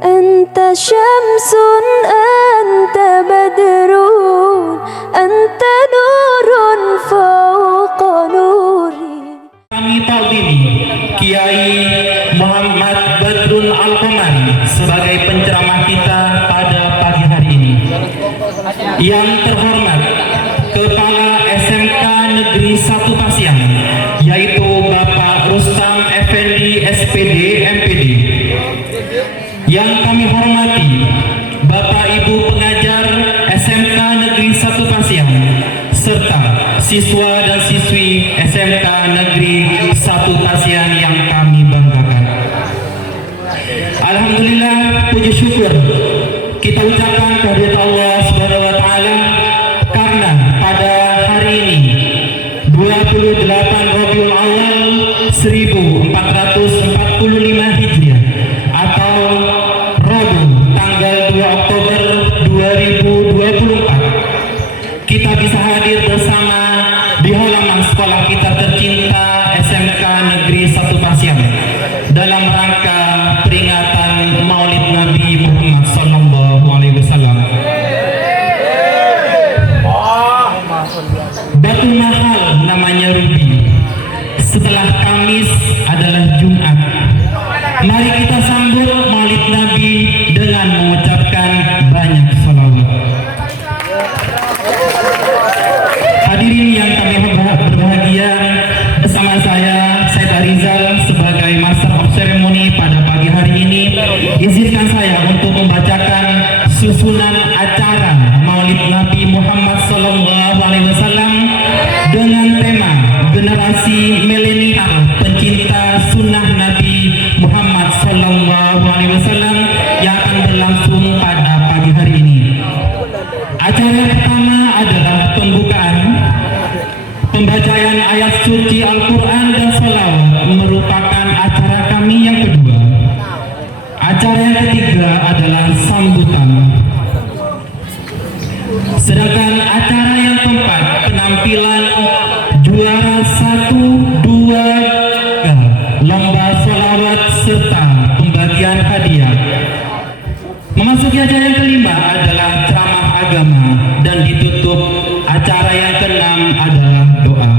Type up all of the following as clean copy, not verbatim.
أنت شمس أنت بدر أنت نور فوق نوري. Kami takdimi Kiai Muhammad Badrun Al-Qamari sebagai penceramah kita pada pagi hari ini. Yang terhormat Kepala SMK Negeri 1 Pasiang, yaitu Bapak Rustam Effendi SPD MPD. Yang kami hormati Bapak Ibu pengajar SMK Negeri 1 Pasiang serta siswa dan siswi SMK Negeri 1 Pasiang yang kami banggakan. Alhamdulillah, puji syukur kita ucapkan kehadirat Allah Subhanahu wa taala karena pada hari ini 28 Rabiul Awal 1445 Hijriah atau Rabu tanggal 2 Oktober 2024 kita bisa hadir bersama di halaman sekolah kita tercinta SMK Negeri 1 Pasiang dalam rangka peringatan Maulid Nabi Muhammad sallallahu alaihi wasallam. Batu mahal namanya Ruby. Setelah Kamis adalah Jumat. Mari kita sambut Maulid Nabi dengan mengucapkan banyak sholawat. Hadirin yang kami berbahagia, bersama saya Said Arizal sebagai Master of Ceremony pada pagi hari ini, izinkan saya untuk membacakan susunan acara Maulid Nabi Muhammad SAW dengan tema Generasi Milenial Pencinta Sunnah Nabi Muhammad SAW yang akan berlangsung pada pagi hari ini. Acara pertama adalah pembukaan. Pembacaan ayat suci Al-Quran dan Salawat merupakan acara kami yang kedua. Acara yang ketiga adalah sambutan. Sedangkan acara yang keempat, penampilan juara 1, 2, lomba salawat serta pembagian hadiah. Memasuki acara yang kelima adalah ceramah agama dan ditutup acara yang keenam adalah doa.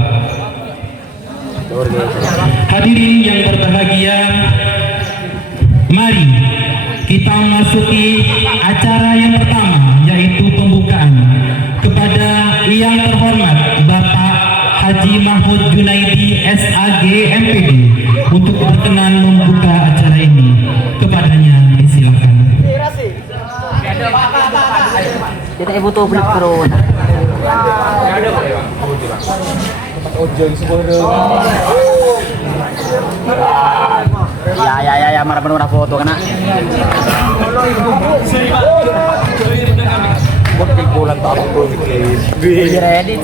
Hadirin yang berbahagia, mari kita memasuki acara yang pertama, yaitu pembukaan. Kepada yang terhormat Bapak Haji Mahmud Junaidi SAG MPD untuk berkenan membuka acara ini. Kepadanya disilakan. Kita ibu tuh beli corona. Ya, marah benar foto kena. Bukan bulan tak aku. Ready.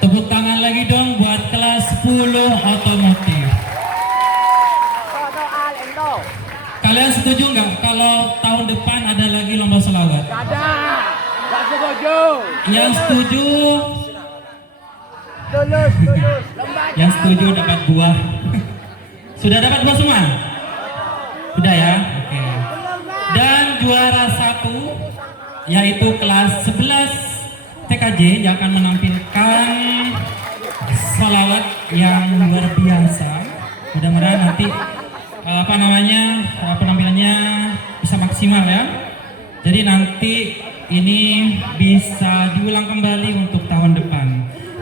Tepuk tangan lagi dong buat kelas 10 otomotif. Kalian setuju nggak kalau tahun depan ada lagi lomba selawat? Ada. Gak setuju. Yang setuju? Lulus. Yang setuju dapat buah. Sudah dapat buah semua? Sudah ya? Oke. Dan juara 1 yaitu kelas 11 TKJ yang akan menampilkan salawat yang luar biasa. Mudah-mudahan nanti penampilannya bisa maksimal ya. Jadi nanti ini bisa diulang kembali untuk tahun depan.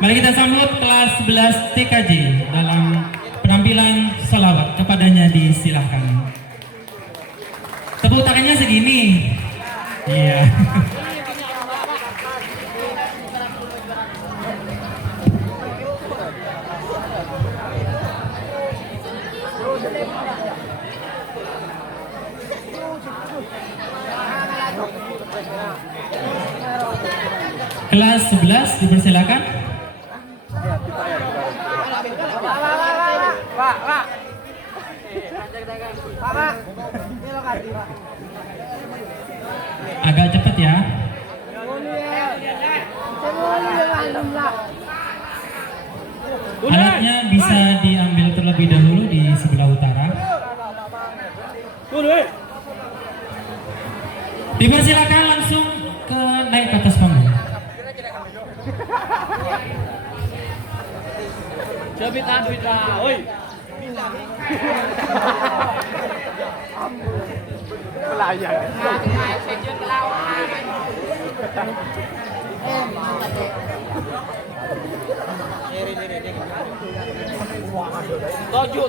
Mari kita sambut kelas 11 TKJ dalam penampilan salawat. Kepadanya disilahkan. Tepuk tangannya segini. Iya. Kelas 11 dipersilakan. Pak. agak cepat ya. Alatnya bisa diambil terlebih dahulu di sebelah utara. Dipersilakan langsung naik ke atas panggung.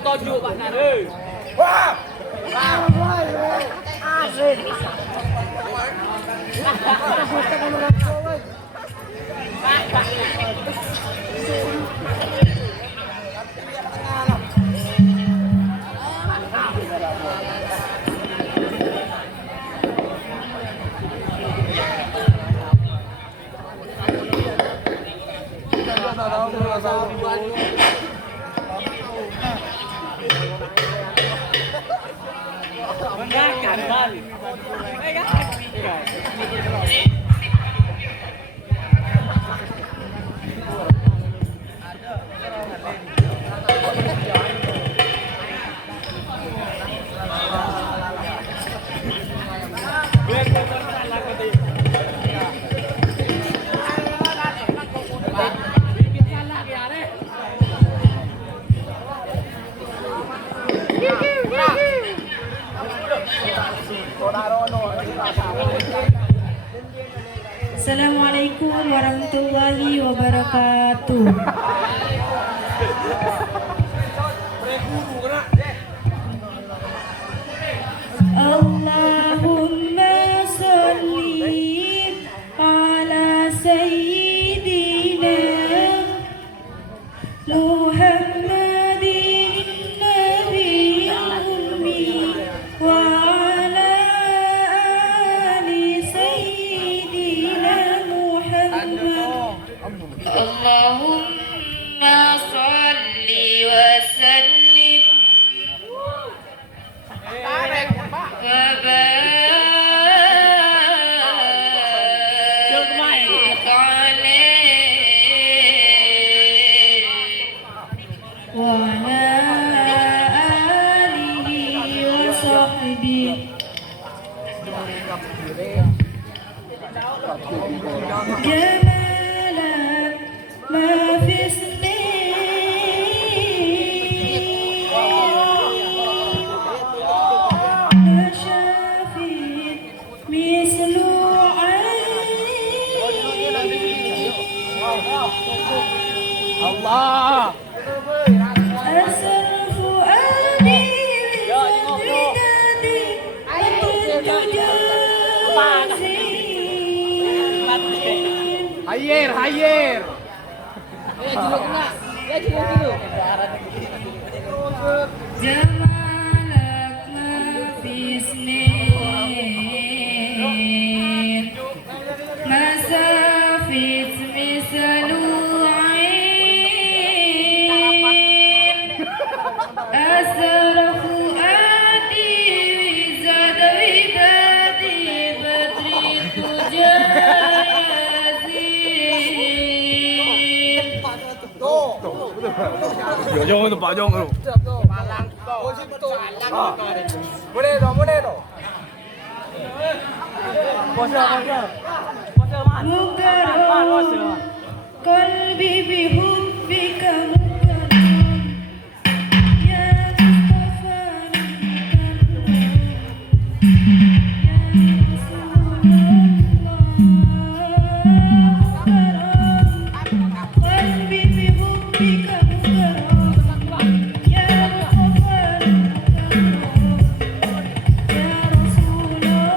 Toju Pak Nan. Assalamualaikum warahmatullahi wabarakatuh. Allahumma sholli ala sayyidina Muhammadin nabiyil ummi wa ala ali sayyidina Muhammad. Allahumma sholli wa sallim Allah. Hayer. Jamalak mafisnin masafit misalu ain asrafu adi wizad widadi badri tujazin. 요정으로 마정으로. 보내도. Mukarram qalbi bihubbika mukarram ya Mustafa qalbi bihubbika mukarram ya Mustafa ya Rasulullah.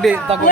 Di takut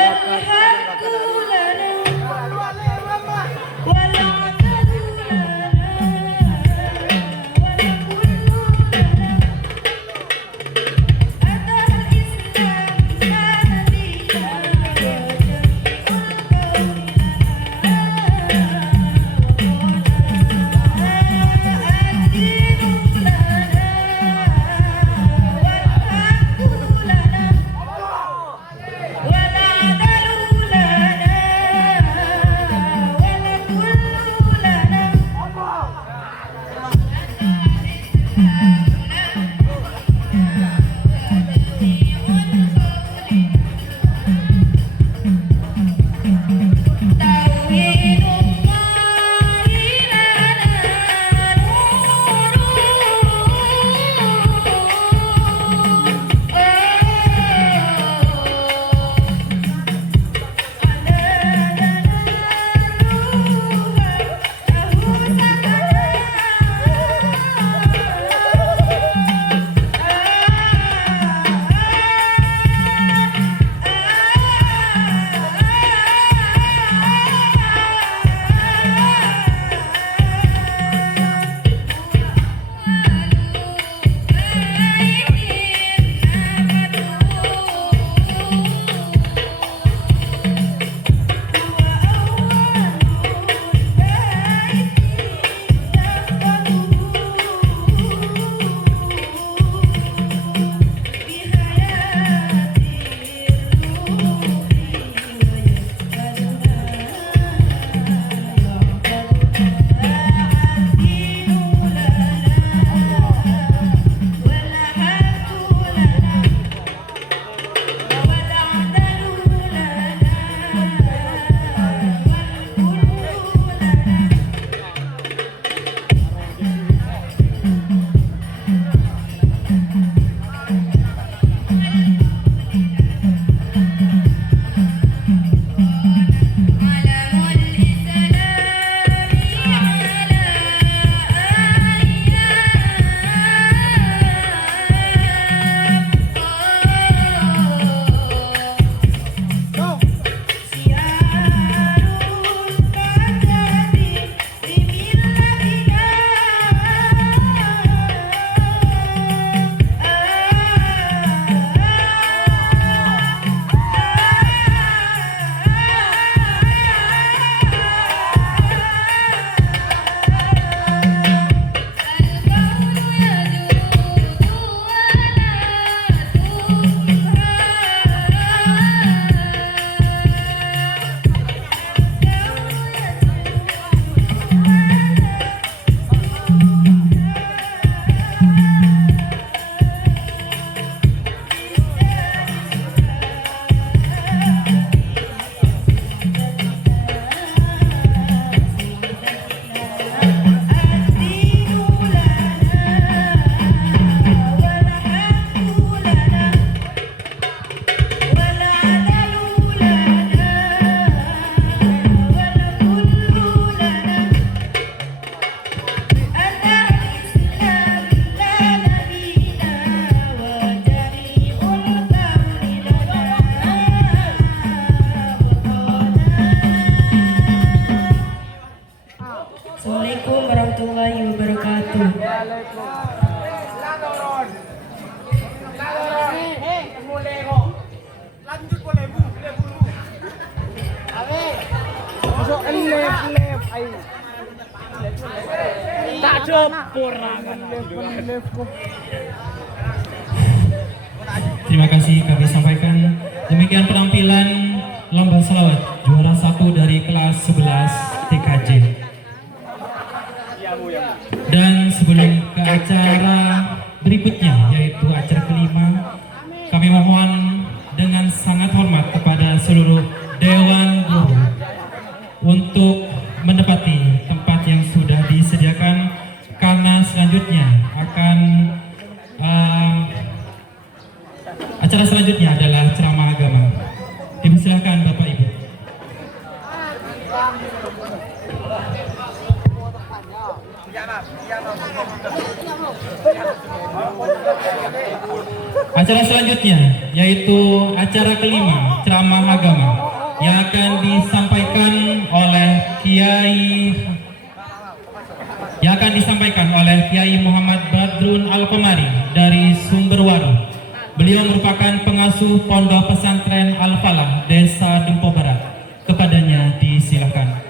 والحق لنا والعدل Terima kasih kami sampaikan. Demikian penampilan lomba selawat juara 1 dari kelas 11 TKJ. Dan sebelum ke acara berikutnya, yaitu acara kelima, kami mohon dengan sangat hormat kepada seluruh Dewan Guru untuk menempati tempat yang sudah disediakan, karena selanjutnya akan acara selanjutnya adalah ceramah agama. Dipersilakan Bapak Ibu. Acara selanjutnya yaitu acara kelima, ceramah agama yang akan disampaikan oleh Kiai Muhammad Badrun Al-Qomari dari Sumberwaru. Beliau merupakan pengasuh Pondok Pesantren Al-Falah, Desa Dempo Barat. Kepadanya disilakan.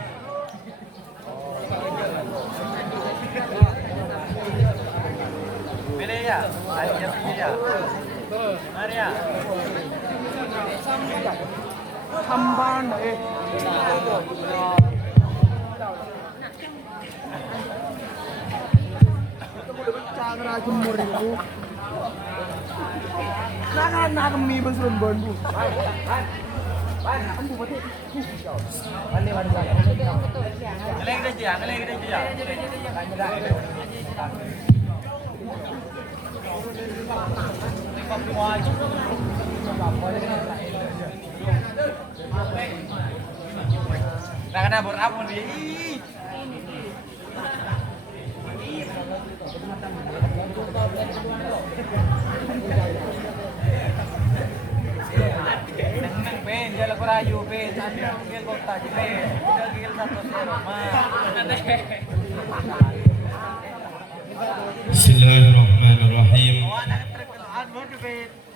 Bismillahirrahmanirrahim.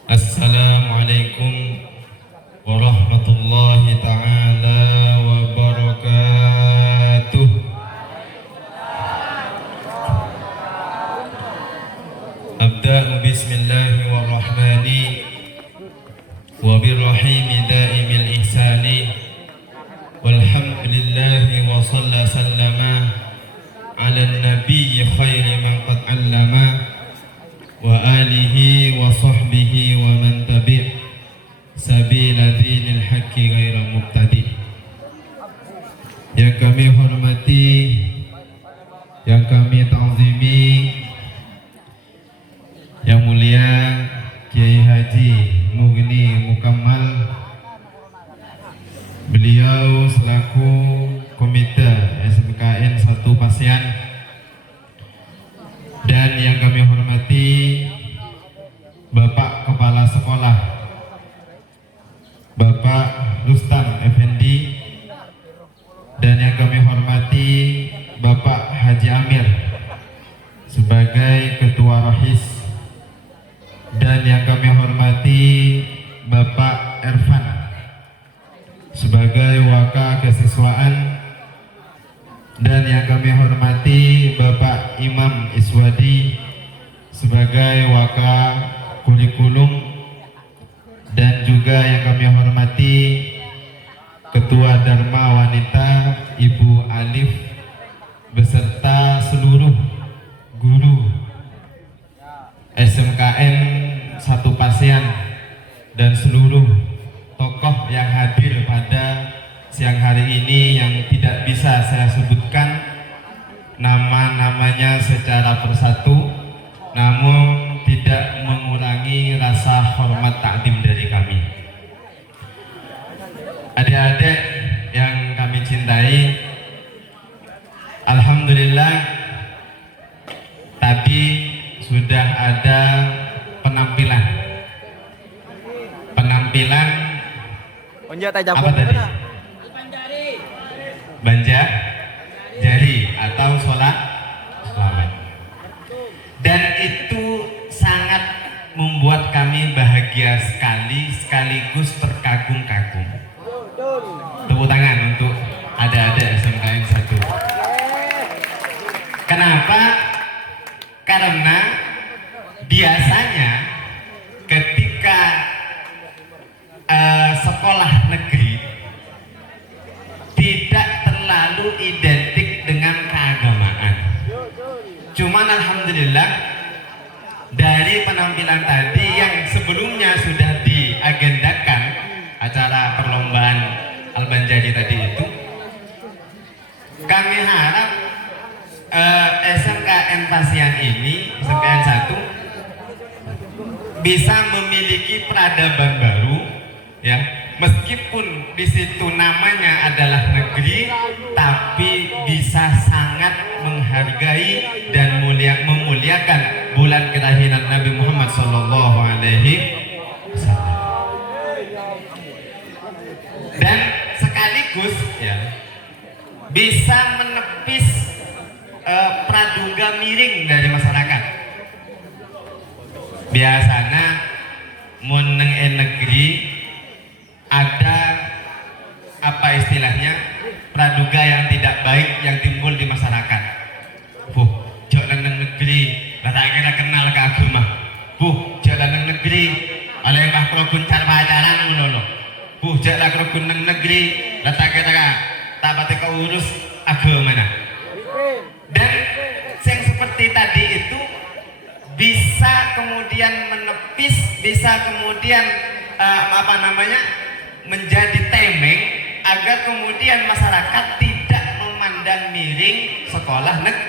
Assalamualaikum warahmatullahi ta'ala wabarakatuh. Abda'u bismillahirrahmani wabirrahimi daimil ihsani walhamdulillahi wa sallama ala nabiyyi khairi man qad allama wa alihi wa sahbihi wa man tabi' sabila dinil haqqi ghaira mubtadi'. Yang kami hormati, yang kami ta'zimi, yang mulia Kiai Haji Mugni Mukammal, beliau selaku Komite SMKN 1 Pasian, dan yang kami hormati Bapak Kepala Sekolah Bapak Rustam Effendi, dan yang kami hormati Bapak Haji Amir sebagai Ketua Rohis, dan yang kami hormati Bapak Ervan sebagai Waka Kesiswaan, dan yang kami hormati Bapak Imam Iswadi sebagai Waka Kurikulum, dan juga yang kami hormati Ketua Dharma Wanita Ibu Alif beserta seluruh guru SMKN 1 Pasian dan seluruh tokoh yang hadir pada siang hari ini yang tidak bisa saya sebutkan nama-namanya secara persatu, namun tidak mengurangi rasa hormat takdim dari kami. Adik-adik yang kami cintai, alhamdulillah tadi sudah ada penampilan apa tadi? Banja jari atau sholat. Dan itu sangat membuat kami bahagia sekali, sekaligus terkagum-kagum. Tepuk tangan untuk adik-adik SMKN 1. Kenapa? Karena biasanya ketika sekolah negeri tidak terlalu identik dengan keagamaan. Cuman alhamdulillah dari penampilan tadi yang sebelumnya sudah diagendakan acara perlombaan Al-Banjari tadi itu, kami harap SMKN Pasian ini, SMKN 1 bisa memiliki peradaban baru, ya, meskipun di situ namanya adalah negeri, tapi bisa sangat menghargai dan memuliakan bulan kelahiran Nabi Muhammad Sallallahu Alaihi Wasallam. Dan sekaligus ya bisa menepis praduga miring dari masyarakat. Biasanya mun neng negeri ada apa istilahnya praduga yang tidak baik yang timbul di masyarakat. Jalan neng negeri, tak kira kenal ke agama. Jalan neng negeri, oleh mbah krogun cara pacaran ngono. Jalan krogun neng negeri, tak kira tak pati keurus agama nah. Dan yang seperti tadi itu bisa kemudian menepis, bisa kemudian menjadi temeng agar kemudian masyarakat tidak memandang miring sekolah negeri.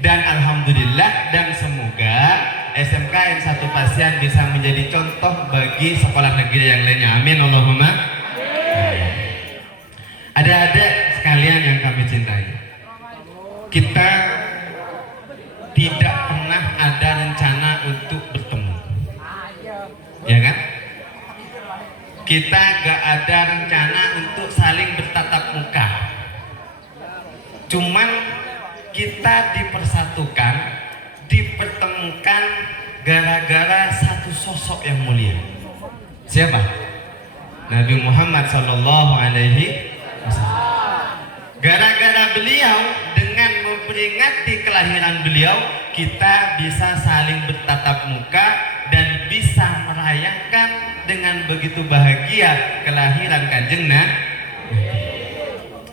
Dan alhamdulillah dan semoga SMK N1 Pasian bisa menjadi contoh bagi sekolah negeri yang lainnya. Amin Allahumma. Adik-adik sekalian yang kami cintai, kita tidak pernah ada rencana untuk bertemu, ya kan? Kita gak ada rencana untuk saling bertatap muka. Cuman kita dipersatukan, dipertemukan gara-gara satu sosok yang mulia. Siapa? Nabi Muhammad Sallallahu Alaihi Wasallam. Gara-gara beliau, dengan memperingati kelahiran beliau, kita bisa saling bertatap muka dan bisa merayakan dengan begitu bahagia kelahiran Kanjeng Nabi.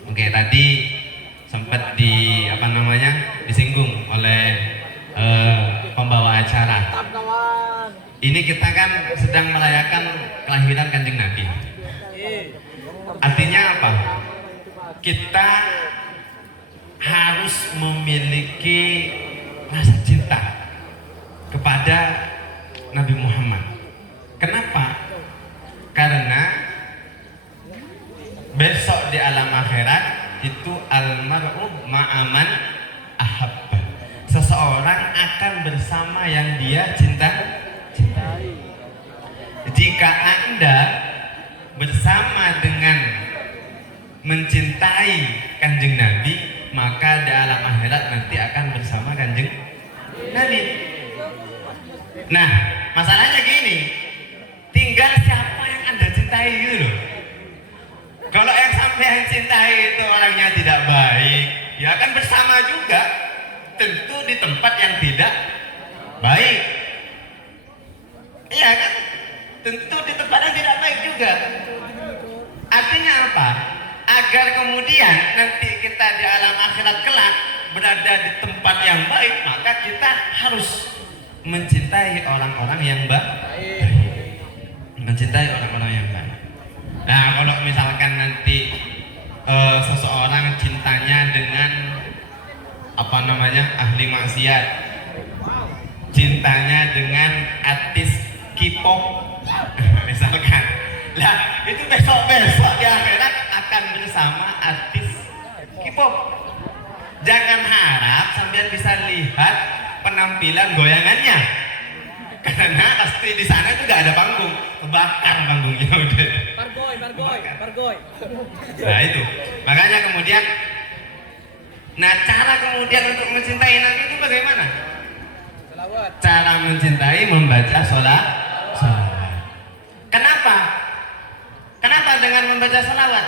Oke, tadi sempat disinggung oleh pembawa acara. Ini kita kan sedang merayakan kelahiran Kanjeng Nabi. Artinya apa? Kita harus memiliki rasa cinta kepada Nabi Muhammad. Kenapa? Karena besok di alam akhirat itu almar'u ma'aman ahabba. Seseorang akan bersama yang dia cintai. Jika Anda bersama dengan mencintai Kanjeng Nabi, maka di alam akhirat nanti akan bersama Kanjeng Nabi. Nah, masalahnya gini, tinggal siapa yang Anda cintai gitu loh. Kalau yang sampai cintai itu orangnya tidak baik, ya akan bersama juga, tentu di tempat yang tidak baik. Iya kan? Tentu di tempat yang tidak baik juga. Artinya apa? Agar kemudian nanti kita di alam akhirat kelak berada di tempat yang baik, maka kita harus mencintai orang-orang yang baik. Mencintai orang-orang yang baik. Nah, kalau misalkan nanti seseorang cintanya dengan ahli maksiat, cintanya dengan artis K-pop misalkan, lah itu besok di akhirat akan bersama artis K-pop. Jangan harap sampean bisa lihat penampilan goyangannya, karena pasti di sana itu gak ada panggung, kebakar panggungnya udah. Bargoy. Nah itu, makanya kemudian, cara kemudian untuk mencintai Nabi itu bagaimana? Cara mencintai membaca sholat. Kenapa dengan membaca sholawat?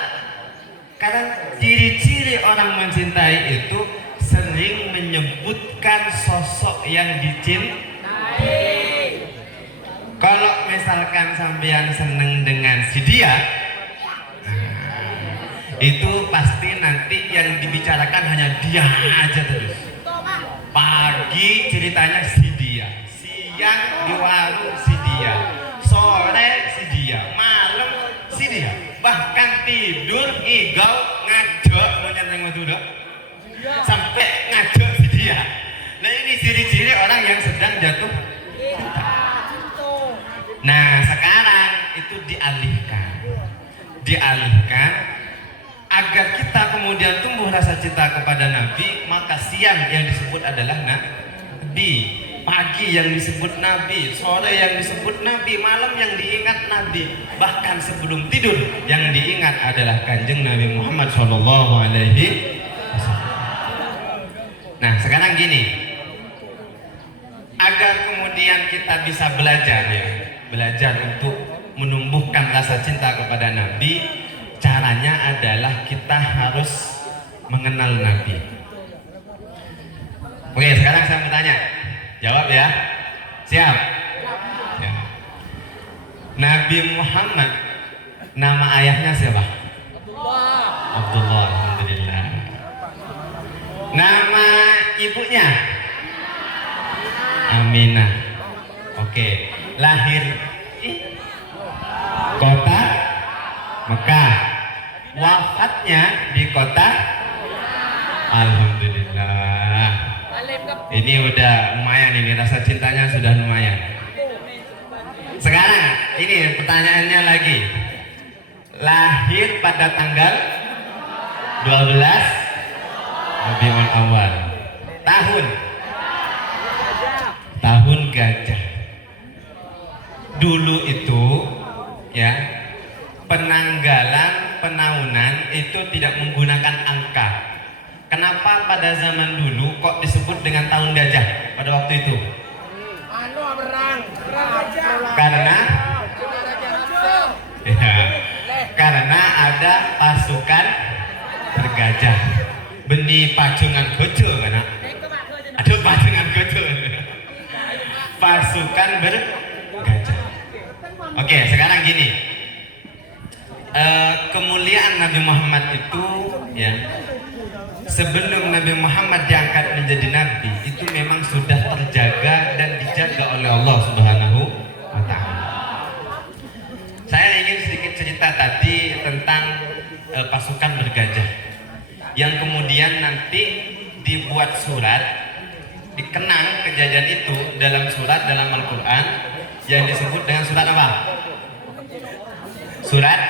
Karena ciri-ciri orang mencintai itu sering menyebutkan sosok yang dicintai. Kalau misalkan sampean seneng dengan si dia, itu pasti nanti yang dibicarakan hanya dia aja terus. Pagi ceritanya si dia, siang di warung si dia, sore si dia, malam si dia, bahkan tidur ngigau ngajak sampai ngajak si dia. Nah ini ciri-ciri orang yang sedang jatuh cinta. Nah sekarang itu dialihkan agar kita kemudian tumbuh rasa cinta kepada Nabi, maka maka siang yang disebut adalah Nabi, pagi yang disebut Nabi, sore yang disebut Nabi, malam yang diingat Nabi, bahkan sebelum tidur yang diingat adalah Kanjeng Nabi Muhammad SAW. Nah sekarang gini, agar kemudian kita bisa belajar ya, belajar untuk menumbuhkan rasa cinta kepada Nabi, caranya adalah kita harus mengenal Nabi. Oke, sekarang saya bertanya, jawab ya. Siap? Ya. Nabi Muhammad, nama ayahnya siapa? Abdullah. Alhamdulillah. Nama ibunya? Aminah. Oke. Lahir kota Mekah. Wafatnya di kota. Alhamdulillah. Ini udah lumayan, ini rasa cintanya sudah lumayan. Sekarang ini pertanyaannya lagi. Lahir pada tanggal 12 Rabiul Awal. Tahun gajah. Dulu itu ya, penanggalan penaunan itu tidak menggunakan angka. Kenapa pada zaman dulu kok disebut dengan tahun gajah pada waktu itu? Karena ada pasukan bergajah. Beni pajungan gojo kan? Ada pajungan gojo. Pasukan bergajah. Oke, sekarang gini. Kemuliaan Nabi Muhammad itu ya, sebelum Nabi Muhammad diangkat menjadi Nabi itu memang sudah terjaga dan dijaga oleh Allah Subhanahu wa Ta'ala. Saya ingin sedikit cerita tadi tentang pasukan bergajah yang kemudian nanti dibuat surat, dikenang kejadian itu dalam surat dalam Al-Quran yang disebut dengan surat apa? Surat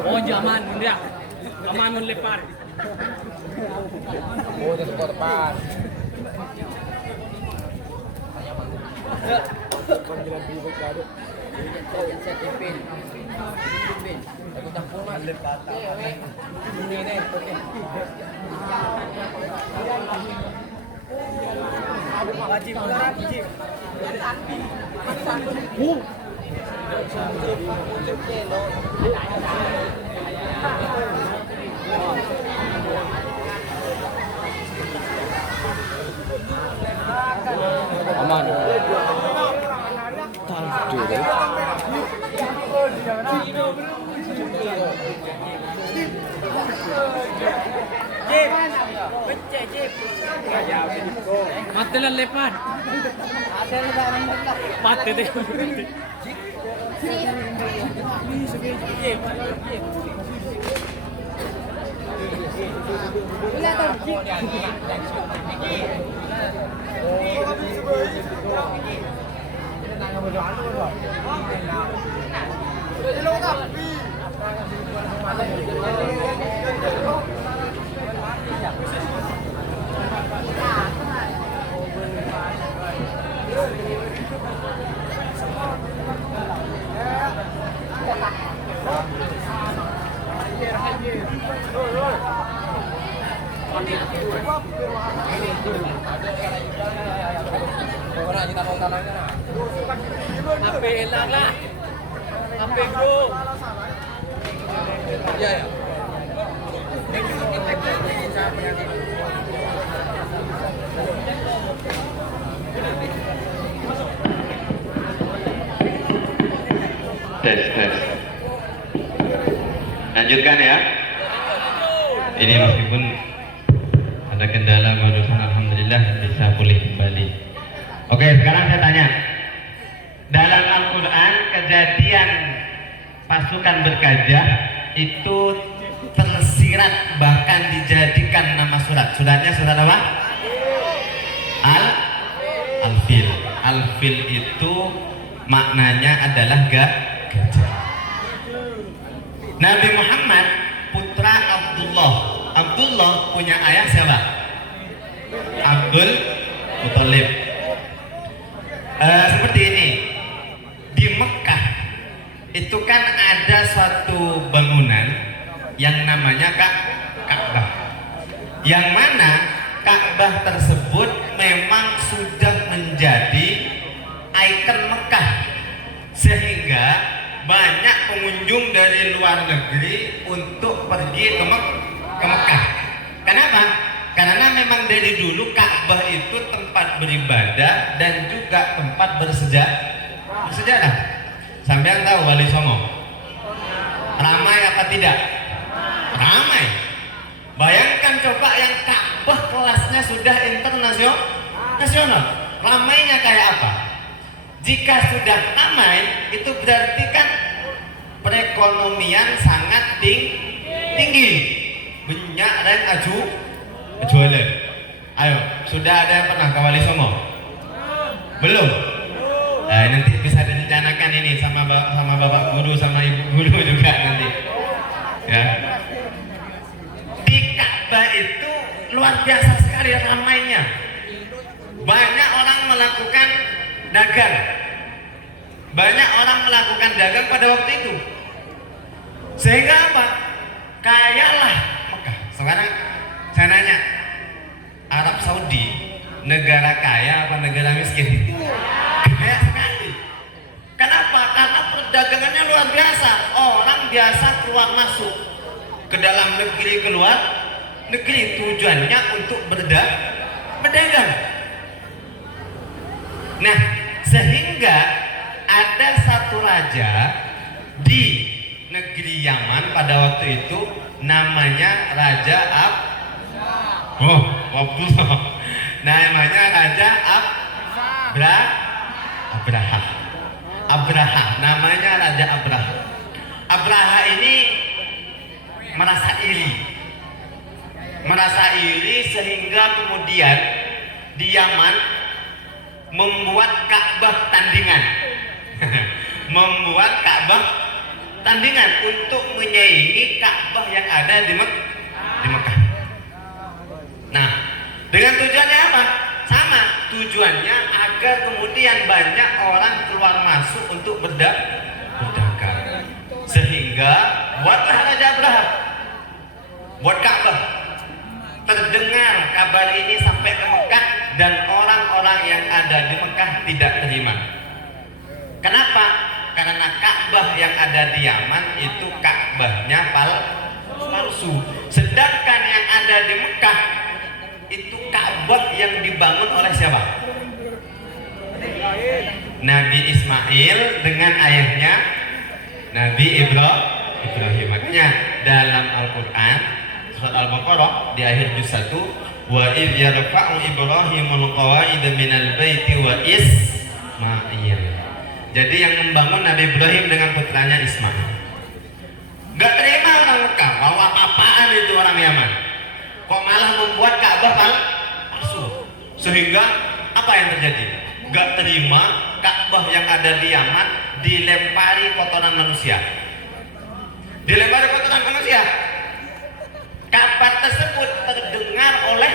Oh zaman dia, zaman melepar. Oh dari korban. Panggilan bilik kado. Saya tipin. Aku tak punya lepat. Ini nih, oke. Wajib pulang, wajib. Aman. Mati lah lepas. Mati deh. Sampai hilang lah. Sampai bro. Ya ya. Tes. Lanjutkan ya. ini meskipun ada kendala barusan, alhamdulillah bisa pulih kembali. Oke, sekarang saya tanya, dalam Al-Quran kejadian pasukan bergajah itu tersirat bahkan dijadikan nama surat. Suratnya surat apa? Al-Fil. Al-Fil itu maknanya adalah gajah. Nabi Muhammad putra Abdullah. Abdullah punya ayah siapa? Abdul Muthalib. Seperti ini, di Mekah itu kan ada suatu bangunan yang namanya Ka'bah, yang mana Ka'bah tersebut memang sudah menjadi ikon Mekah, sehingga banyak pengunjung dari luar negeri untuk pergi ke Mekah. Kenapa? Karena memang dari dulu Ka'bah itu tempat beribadah dan juga tempat bersejarah. Sampean tahu Wali Songo? Ramai apa tidak? Ramai. Bayangkan coba yang Ka'bah kelasnya sudah internasional. Ramainya kayak apa? Jika sudah ramai, itu berarti kan perekonomian sangat tinggi. Banyak yang jualan. Ayo, sudah ada yang pernah ke Wali Songo? Belum? Nah, nanti bisa direncanakan ini sama bapak guru, sama ibu guru juga nanti. Ya. Di Ka'bah itu luar biasa sekali ramainya. Banyak orang melakukan dagang. Banyak orang melakukan dagang pada waktu itu. Sehingga apa? Kayalah Mekah. Sekarang saya nanya, Arab Saudi negara kaya apa negara miskin? Kaya sekali. Kenapa? Karena perdagangannya luar biasa. Orang biasa keluar masuk ke dalam negeri, keluar negeri, tujuannya untuk berdagang. Nah, sehingga ada satu raja di negeri Yaman pada waktu itu, namanya Raja Abdullah. Namanya Raja Abraha. Namanya Raja Abraha. Abraha ini merasa iri sehingga kemudian di Yaman membuat Ka'bah tandingan. Membuat Ka'bah tandingan untuk menyaingi Ka'bah yang ada di Mekah. Nah, dengan tujuannya apa? Sama, tujuannya agar kemudian banyak orang keluar masuk untuk berdagang. Sehingga buatlah Raja Abraha, buat Ka'bah. Terdengar kabar ini sampai ke Mekah dan orang-orang yang ada di Mekah tidak terima. Kenapa? Karena Ka'bah yang ada di Yaman itu Ka'bahnya palsu. Sedangkan yang ada di Mekah itu Ka'bah yang dibangun oleh siapa? Nabi Ismail dengan ayahnya Nabi Ibrahim. Makanya dalam Al-Quran surat Al-Baqarah di akhir juz 1, wa idh yarfa'u Ibrahimul qawaida minal baiti wa Ismail. Jadi yang membangun Nabi Ibrahim dengan putranya Ismail. Gak terima orang Mekah, mau apa-apaan itu orang Yaman. Kok malah membuat Ka'bah palsu. Sehingga apa yang terjadi? Gak terima Ka'bah yang ada di Yaman dilempari kotoran manusia. Dilempari kotoran manusia. Kabar tersebut terdengar oleh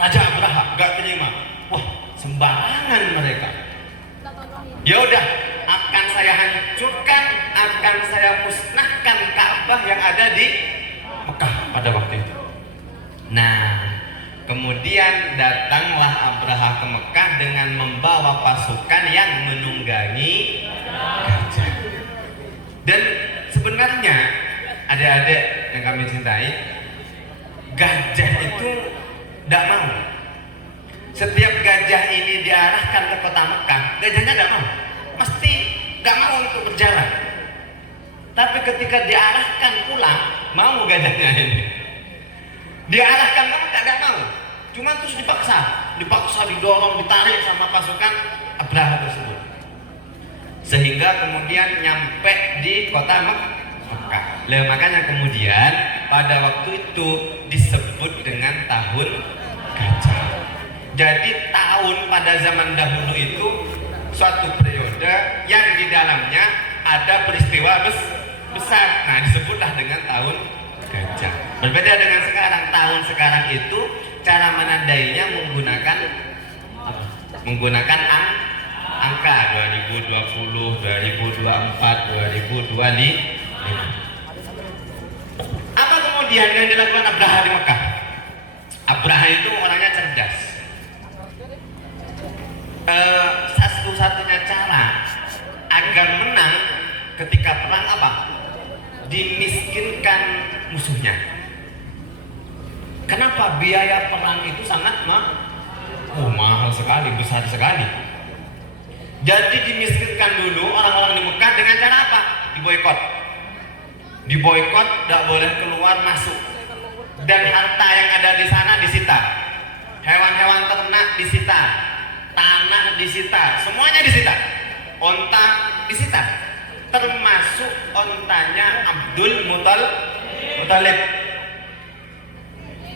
Raja Abraha, gak terima. Wah, sembarangan mereka. Ya udah, akan saya hancurkan, akan saya musnahkan Ka'bah yang ada di Mekah pada waktu itu. Nah, kemudian datanglah Abraha ke Mekah dengan membawa pasukan yang menunggangi gajah. Dan sebenarnya adik-adik yang kami cintai, gajah itu tidak mau. Setiap gajah ini diarahkan ke kota Mekah, gajahnya tidak mau. Pasti tidak mau untuk berjalan. Tapi ketika diarahkan pulang, mau gajahnya ini. Diarahkan kan tidak mau, cuma terus dipaksa didorong, ditarik sama pasukan Abraha tersebut, sehingga kemudian nyampe di kota Mekah. Lah makanya kemudian pada waktu itu disebut dengan tahun gajah. Jadi tahun pada zaman dahulu itu suatu periode yang di dalamnya ada peristiwa besar. Nah, disebutlah dengan tahun gajah. Berbeda dengan sekarang. Tahun sekarang itu cara menandainya menggunakan angka 2020, 2024, 2025. Apa kemudian yang dilakukan Abraha di Mekah? Abraha itu orangnya cerdas. Satu-satunya cara agar menang ketika perang apa? Dimiskinkan musuhnya. Kenapa? Biaya perang itu sangat mahal sekali, besar sekali. Jadi dimiskinkan dulu orang-orang di Mekah dengan cara apa? Diboikot, tidak boleh keluar masuk. Dan harta yang ada di sana disita. Hewan-hewan ternak disita. Tanah disita, semuanya disita. Onta disita, termasuk ontanya Abdul Muthalib.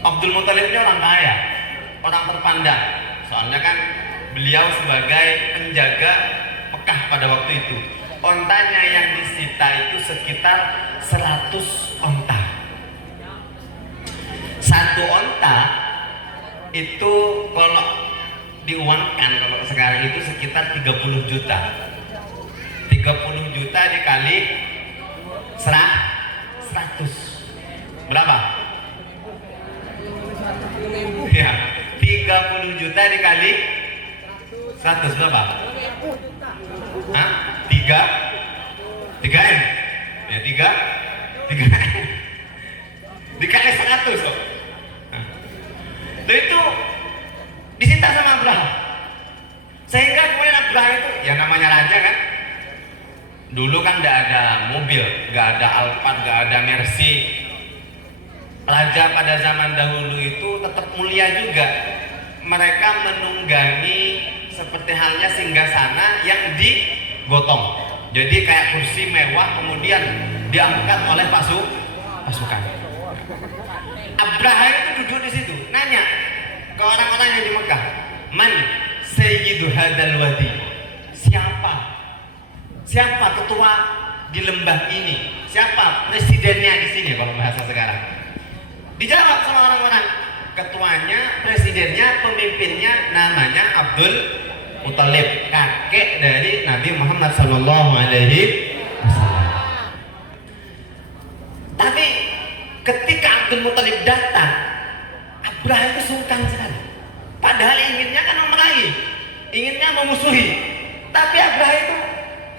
Abdul Muthalib ini orang kaya, orang terpandang. Soalnya kan beliau sebagai penjaga Mekah pada waktu itu. Ontanya yang disita itu sekitar 100 onta. Satu onta itu kalau diuangkan kalau sekarang itu sekitar 30 juta. 30 juta dikali 100 berapa? Ya, 30 juta dikali 100 berapa? Hah? 3 M? Ya 3 M dikali 100 kok. Nah, itu disita sama Abraha, sehingga kemudian Abraha itu ya namanya raja kan, dulu kan tidak ada mobil, nggak ada Alphard, nggak ada Mercy. Raja pada zaman dahulu itu tetap mulia juga, mereka menunggangi seperti halnya singgasana yang digotong, jadi kayak kursi mewah kemudian diangkat oleh pasukan. Abraha itu duduk di situ, nanya ke orang-orang yang di Mekah, man sayyidu hadal wadi, siapa ketua di lembah ini, siapa presidennya di sini kalau bahasa sekarang. Dijawab sama orang-orang, ketuanya, presidennya, pemimpinnya namanya Abdul Muthalib, kakek dari Nabi Muhammad SAW. Tapi ketika Abdul Muthalib datang, Abraha itu sungkan sekali. Padahal inginnya kan memerahi, inginnya memusuhi. Tapi Abraha itu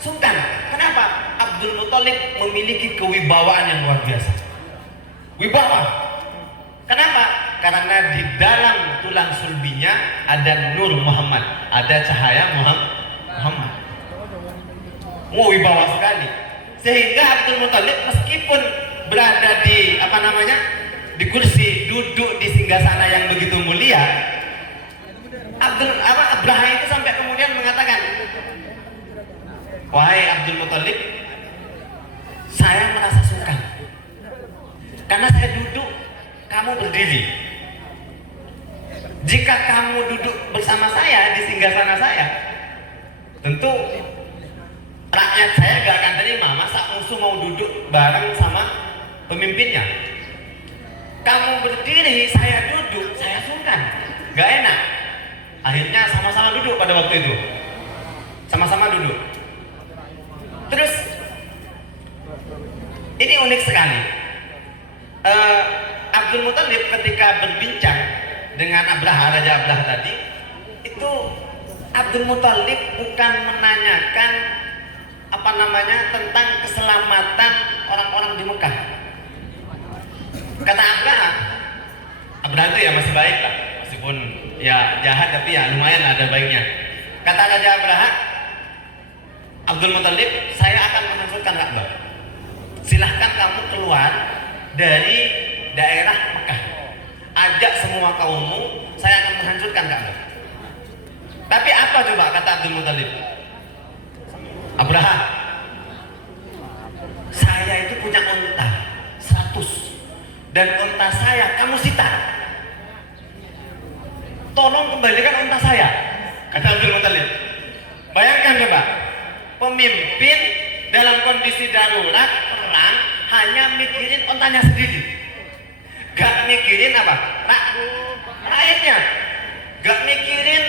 sungkan. Kenapa? Abdul Muthalib memiliki kewibawaan yang luar biasa. Wibawa. Kenapa? Karena di dalam tulang sulbinya ada nur Muhammad, ada cahaya Muhammad. Wibawa sekali. Sehingga Abdul Muthalib meskipun berada di di kursi duduk di singgasana yang begitu mulia, Abraha itu sampai kemudian mengatakan, wahai Abdul Muthalib, saya merasa sungkan karena saya duduk, kamu berdiri. Jika kamu duduk bersama saya di singgasana saya, tentu rakyat saya gak akan terima. Masa musuh mau duduk bareng sama pemimpinnya? Kamu berdiri, saya duduk, saya sungkan, gak enak. Akhirnya sama-sama duduk pada waktu itu, sama-sama duduk. Terus ini unik sekali. Abdul Muthalib ketika berbincang dengan Raja Abraha tadi, itu Abdul Muthalib bukan menanyakan tentang keselamatan orang-orang di Mekah. Kata Abraha itu ya masih baik lah, meskipun ya jahat tapi ya lumayan ada baiknya. Kata Raja Abraha, Abdul Muthalib, saya akan menghancurkan Ka'bah. Silahkan kamu keluar dari daerah Mekah. ajak semua kaummu, saya akan menghancurkan Ka'bah. Tapi apa coba kata Abdul Muthalib? Abraha, saya itu punya unta 100 dan unta saya kamu sita. Tolong kembalikan unta saya, kata Abdul Muthalib. Bayangkan coba, pemimpin dalam kondisi darurat perang hanya mikirin untanya sendiri, gak mikirin apa? Rakyatnya, gak mikirin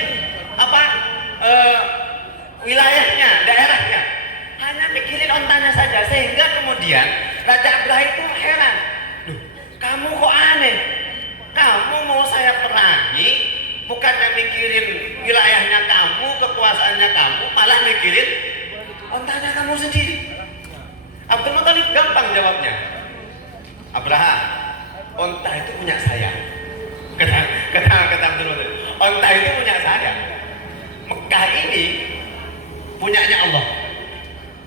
apa? Wilayahnya, daerahnya, hanya mikirin untanya saja. Sehingga kemudian Raja Abraha itu heran, loh, kamu kok aneh? Kamu mau saya perangi, bukannya mikirin wilayahnya kamu, kekuasaannya kamu, malah mikirin untanya kamu sendiri. Abdul Muthalib gampang jawabnya. Abraha, unta itu punya saya. Kata Abdul Muthalib, unta itu punya saya. Mekah ini punyanya Allah.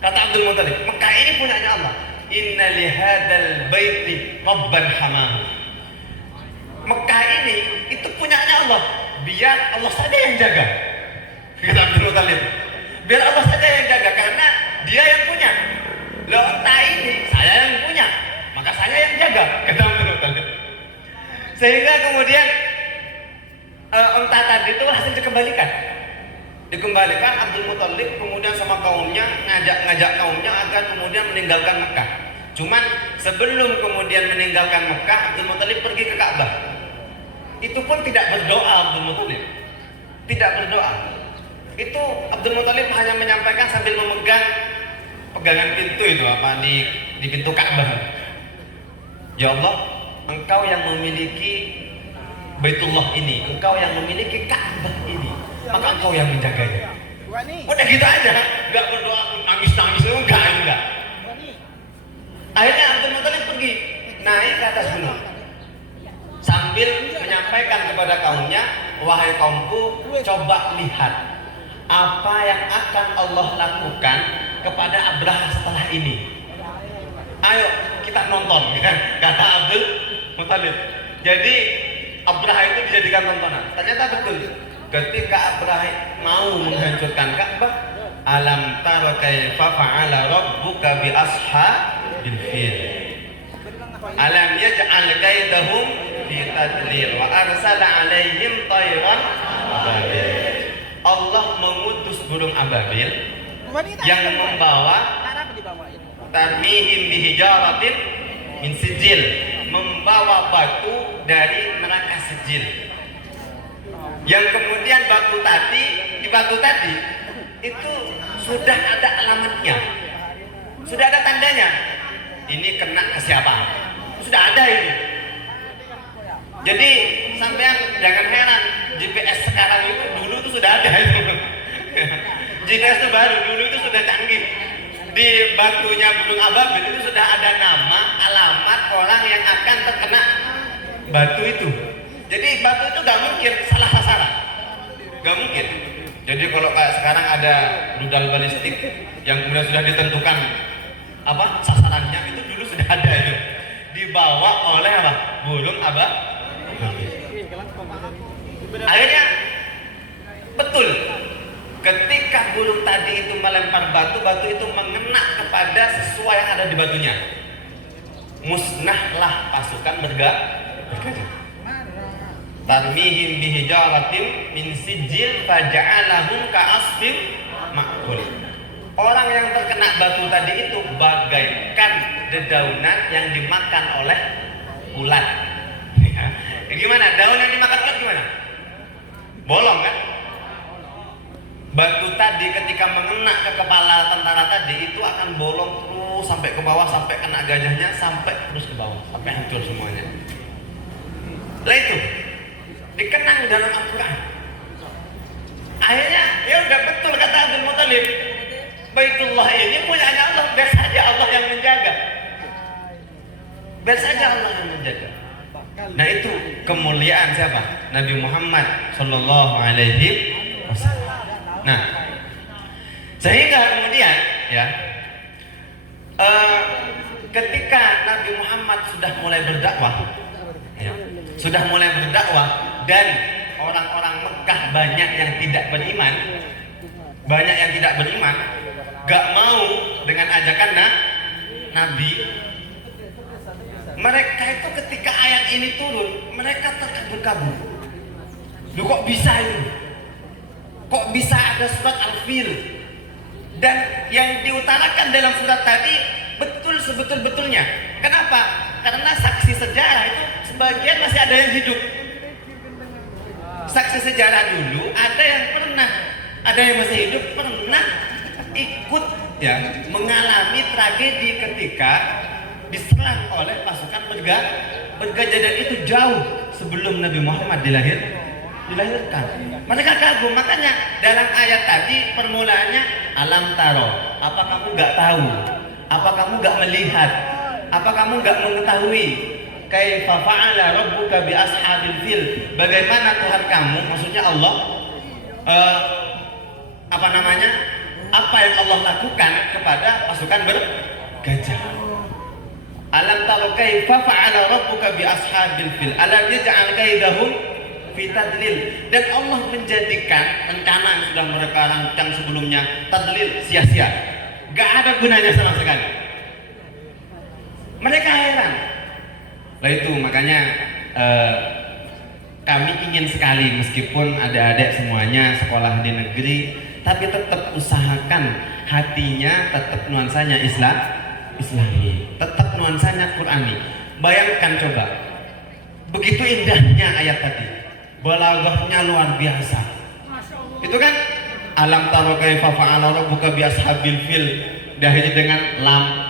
Kata Abdul Muthalib, Mekah ini punyanya Allah. Inna lihadal baiti rabban hamam. Mekah ini itu punyanya Allah. Biar Allah saja yang jaga. Kata Abdul Muthalib, biar Allah saja yang jaga, karena dia yang punya. Loh, unta ini saya yang punya, maka saya yang jaga, kata Abdul Muthalib. Sehingga kemudian unta tadi itu hasil dikembalikan Abdul Muthalib kemudian sama kaumnya ngajak kaumnya agar kemudian meninggalkan Mekah. Cuman sebelum kemudian meninggalkan Mekah, Abdul Muthalib pergi ke Ka'bah. Itu pun tidak berdoa. Abdul Muthalib tidak berdoa. Itu Abdul Muthalib hanya menyampaikan sambil memegang pegangan pintu itu apa di pintu Ka'bah. Ya Allah, Engkau yang memiliki Baitullah ini, Engkau yang memiliki Ka'bah ini, maka Engkau yang menjaganya. Udah gitu aja, nggak berdoa nangis enggak. Akhirnya Abdul Muthalib pergi naik ke atas gunung sambil menyampaikan kepada kaumnya, wahai kaumku, coba lihat apa yang akan Allah lakukan kepada Abraha setelah ini. Ayo kita nonton, kata Abdul Muthalib. Jadi Abraha itu dijadikan tontonan. Ternyata betul. Ketika Abraha mau menghancurkan Ka'bah, alam tara kaifa fa'ala rabbuka bi ashabil fil. Alam yaj'al kaidahum fi tadlil wa arsala 'alaihim tayran ababil. Allah mengutus burung ababil yang membawa tarmihim bihijaratin min sijil, membawa batu dari neraka sijil, yang kemudian di batu tadi itu sudah ada alamatnya, sudah ada tandanya, ini kena ke siapa, sudah ada ini. Jadi sampean jangan heran, GPS sekarang itu dulu itu sudah ada itu. GPS itu baru, dulu itu sudah canggih. Di batunya burung ababil itu sudah ada nama, alamat orang yang akan terkena batu itu. Jadi batu itu gak mungkin salah sasaran, gak mungkin. Jadi kalau kayak sekarang ada rudal balistik yang kemudian sudah ditentukan apa sasarannya, itu dulu sudah ada itu, dibawa oleh apa burung ababil. Akhirnya betul, ketika burung tadi itu melempar batu, batu itu mengena kepada sesuai yang ada di batunya. Musnahlah pasukan bergajah. Tarmihim bihijaratin min sijil faja'alahum ka'asfin ma'kul. Orang yang terkena batu tadi itu bagaikan dedaunan yang dimakan oleh ulat. Gimana? Daun yang dimakan ulat gimana? Bolong kan? Batu tadi ketika mengena ke kepala tentara tadi itu akan bolong terus sampai ke bawah, sampai kena gajahnya, sampai terus ke bawah, sampai hancur semuanya. Lah itu dikenang dalam Al-Quran. Akhirnya ya udah betul kata Abdul Muthalib, Baitullah ini punyanya Allah, biar saja Allah yang menjaga, biar saja Allah yang menjaga. Nah itu kemuliaan siapa? Nabi Muhammad Sallallahu Alaihi Wasallam. Nah, sehingga kemudian ya, ketika Nabi Muhammad sudah mulai berdakwah, ya, sudah mulai berdakwah dan orang-orang Mekah banyak yang tidak beriman, gak mau dengan ajakan Nabi. Mereka itu ketika ayat ini turun, mereka terkabur-kabur. Loh, kok bisa ini? Kok bisa ada surat Al-Fil? Dan yang diutarakan dalam surat tadi betul sebetul-betulnya. Kenapa? Karena saksi sejarah itu sebagian masih ada yang hidup. Saksi sejarah dulu ada yang masih hidup pernah ikut ya mengalami tragedi ketika diserang oleh pasukan bergajah, dan itu jauh sebelum Nabi Muhammad dilahirkan. Mereka kagum, makanya dalam ayat tadi permulaannya alam taro. Apa kamu gak tahu? Apa kamu gak melihat? Apa kamu gak mengetahui? Kaifa fa'ala rabbuka bi ashabil fil? Bagaimana Tuhan kamu, maksudnya Allah, apa yang Allah lakukan kepada pasukan bergajah? Alam taro kaifa fa'ala rabbuka bi ashabil fil? Alam yaj'al kaidahum fi tadlil. Dan Allah menjadikan rencana yang sudah mereka rancang sebelumnya tadlil, sia-sia, gak ada gunanya sama sekali. Mereka heran. Lah itu makanya kami ingin sekali, meskipun adik-adik semuanya sekolah di negeri, tapi tetap usahakan hatinya tetap nuansanya Islami, tetap nuansanya Qurani. Bayangkan coba, begitu indahnya ayat tadi, balaghahnya luar biasa. Itu kan alam taro kaifa fa'ala rabbuka bi ashabil fil, diakhiri dengan lam.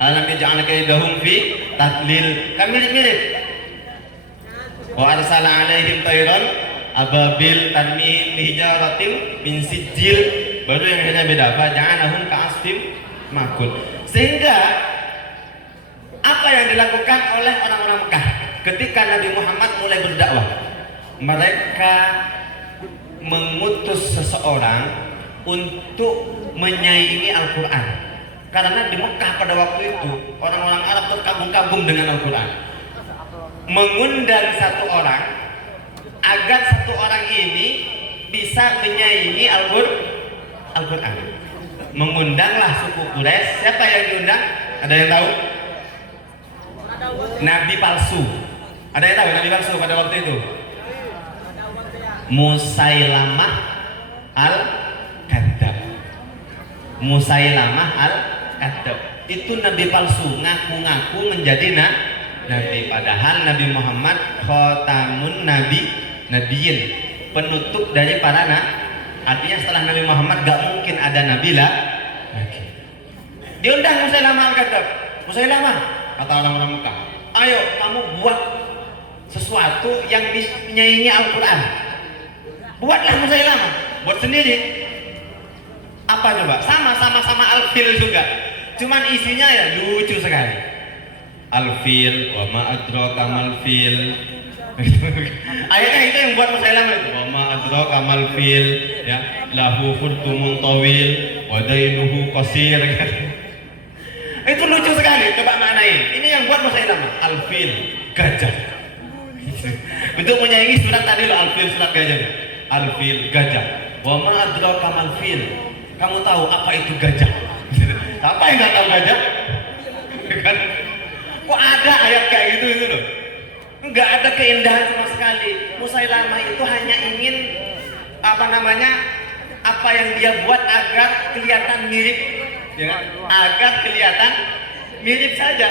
Alam yaj'al kaidahum fi tadlil. Kan mirip-mirip. Wa arsala alaihim tayran ababil tarmihim bihijaratin min sijil. Baru yang hanya beda, fa ja'alahum ka'asfim makul. Sehingga apa yang dilakukan oleh orang-orang Mekah ketika Nabi Muhammad mulai berdakwah, mereka mengutus seseorang untuk menyaingi Al-Quran. Karena di Mekah pada waktu itu orang-orang Arab terkagum-kagum dengan Al-Quran. Mengundang satu orang agar satu orang ini bisa menyaingi Al-Quran. Mengundanglah suku Quraisy. Siapa yang diundang? Ada yang tahu? Nabi palsu. Ada yang tahu Nabi palsu pada waktu itu? Musailamah al-Kadzdzab. Musailamah al-Kadzdzab itu nabi palsu, ngaku-ngaku menjadi nabi, padahal Nabi Muhammad khatamun nabiyyin, penutup dari para artinya setelah Nabi Muhammad gak mungkin ada nabi lagi. Diundang Musailamah al-Kadzdzab. Musailamah, kata orang-orang Mekah, ayo kamu buat sesuatu yang menyaingi Al-Quran. Buatlah Musailamah, buat sendiri. Apa coba? Sama Al-Fil juga. Cuman isinya ya lucu sekali. Al-Fil, wa ma adraka mal fil. Ayatnya itu yang buat Musailamah itu. Wa ma adraka mal fil, ya. Lahu khurtumun tawil, wa dainuhu qasir. Itu lucu sekali. Coba maknain. Ini yang buat Musailamah. Al-Fil, gajah. Untuk menyaingi surat tadi loh, Al-Fil, surat gajah. Al-Fil, gajah. Wa ma adraka mal fil. Kamu tahu apa itu gajah? Apa yang nggak tahu gajah? Kan? Kok ada ayat kayak gitu itu loh? Nggak ada keindahan sama sekali. Musailamah itu hanya ingin apa yang dia buat agar kelihatan mirip, ya, agar kelihatan mirip saja.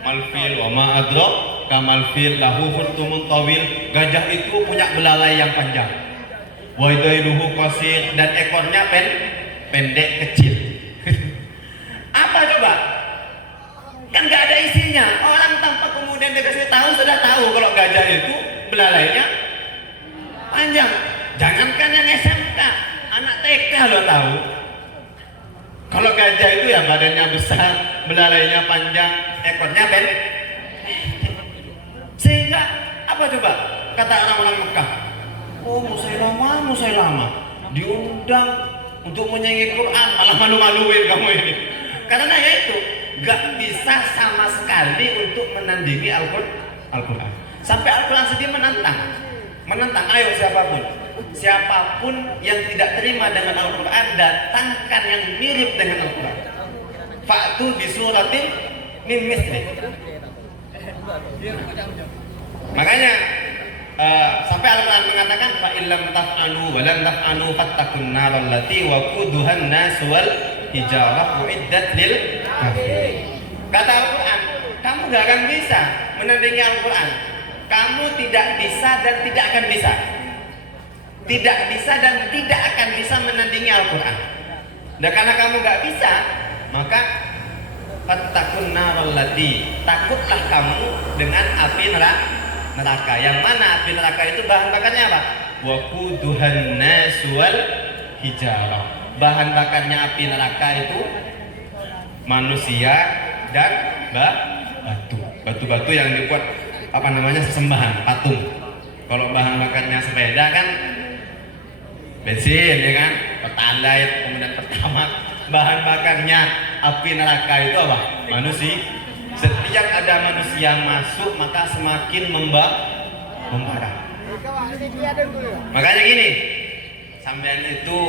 Malfil wa ma adrak kamalfil lahu khurtumun tawil. Gajah itu punya belalai yang panjang. Wa idailuhu qasir, dan ekornya pendek kecil. Apa coba? Kan nggak ada isinya. Orang tanpa kemudian dikasih tahu sudah tahu kalau gajah itu belalainya panjang. Jangankan yang SMK, anak TK lo tahu. Kalau gajah itu ya badannya besar, belalainya panjang, ekornya pendek. Sehingga apa coba? Kata orang-orang Mekah, oh Musailamah diundang untuk menyanyi Quran, malah malu-maluin kamu ini. Karena ya itu gak bisa sama sekali untuk menandingi Al-Quran. Sampai Al-Quran sendiri menentang, ayo siapapun yang tidak terima dengan Al-Quran, datangkan yang mirip dengan Al-Quran. Fa'tu bisuratin min misli. Makanya sampai Al-Quran mengatakan fa illam taf'alu wa lam taf'alu fattaqun naral lati waquduhan nas wal hijarah uiddat lil kafirin. Kata Al-Quran, kamu gak akan bisa menandingi Al-Quran. Kamu tidak bisa dan tidak akan bisa. Tidak bisa dan tidak akan bisa menandingi Al-Quran. Dan karena kamu gak bisa, maka fattaqun naral lati, takutlah kamu dengan api neraka. Yang mana api neraka itu bahan bakarnya apa? Waquduhan nas wal hijarah. Bahan bakarnya api neraka itu manusia dan batu-batu yang dibuat sesembahan patung. Kalau bahan bakarnya sepeda kan bensin, ya kan, pertalite, kemudian pertamax. Bahan bakarnya api neraka itu apa? Manusia. Setiap ada manusia masuk maka semakin membara. Makanya gini, sampean itu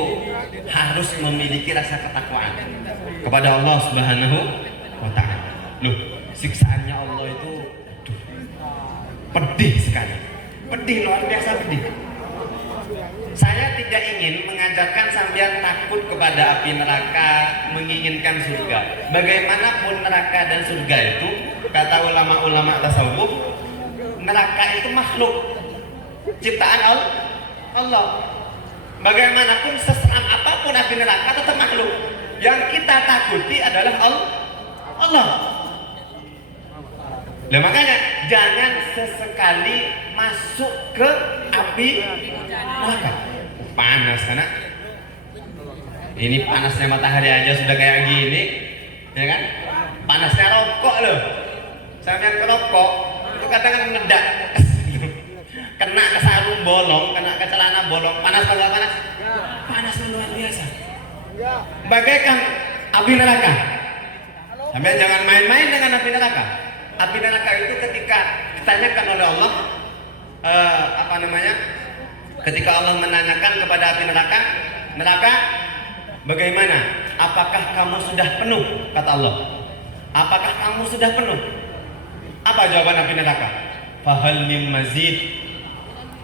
harus memiliki rasa ketakwaan kepada Allah Subhanahu wa ta'ala. Loh, siksaannya Allah itu pedih sekali. Pedih, luar biasa pedih. Saya tidak ingin mengajarkan sampean takut kepada api neraka, menginginkan surga. Bagaimanapun neraka dan surga itu, kata ulama-ulama tasawuf, neraka itu makhluk ciptaan Allah. Bagaimanapun seseram apapun api neraka tetap makhluk. Yang kita takuti adalah Allah. Nah, makanya jangan sesekali masuk ke api neraka. Panas karena ini panasnya matahari aja sudah kayak gini, ya kan? Panasnya rokok loh. Sampai ke rokok itu kadang meledak, kena ke sarung bolong, kena ke celana bolong. Panas kalau panas, panasnya luar biasa. Bagaikan api neraka. Sampai jangan main-main dengan api neraka. Api neraka itu ketika ditanyakan oleh Allah, ketika Allah menanyakan kepada api neraka, bagaimana? Apakah kamu sudah penuh? Kata Allah. Apakah kamu sudah penuh? Apa jawaban api neraka? Fahal min mazid.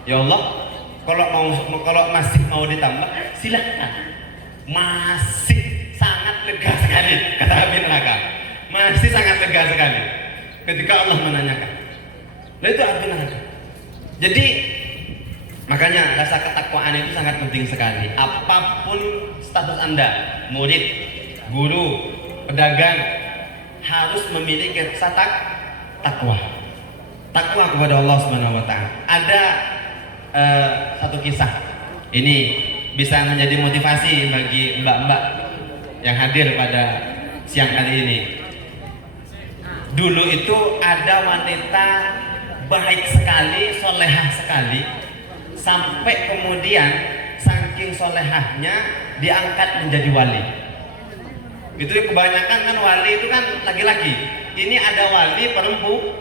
Ya Allah, kalau masih mau ditambah, silahkan. Masih sangat lega sekali, kata api neraka. Masih sangat lega sekali ketika Allah menanyakan. Nah, itu api neraka. Jadi makanya rasa ketakwaan itu sangat penting sekali. Apapun status Anda, murid, guru, pedagang, harus memiliki rasa takwa kepada Allah Subhanahu wa ta'ala. Ada satu kisah. Ini bisa menjadi motivasi bagi mbak-mbak yang hadir pada siang kali ini. Dulu itu ada wanita baik sekali, solehah sekali, sampai kemudian saking solehahnya diangkat menjadi wali. Itu kebanyakan kan wali itu kan laki-laki. Ini ada wali perempuan.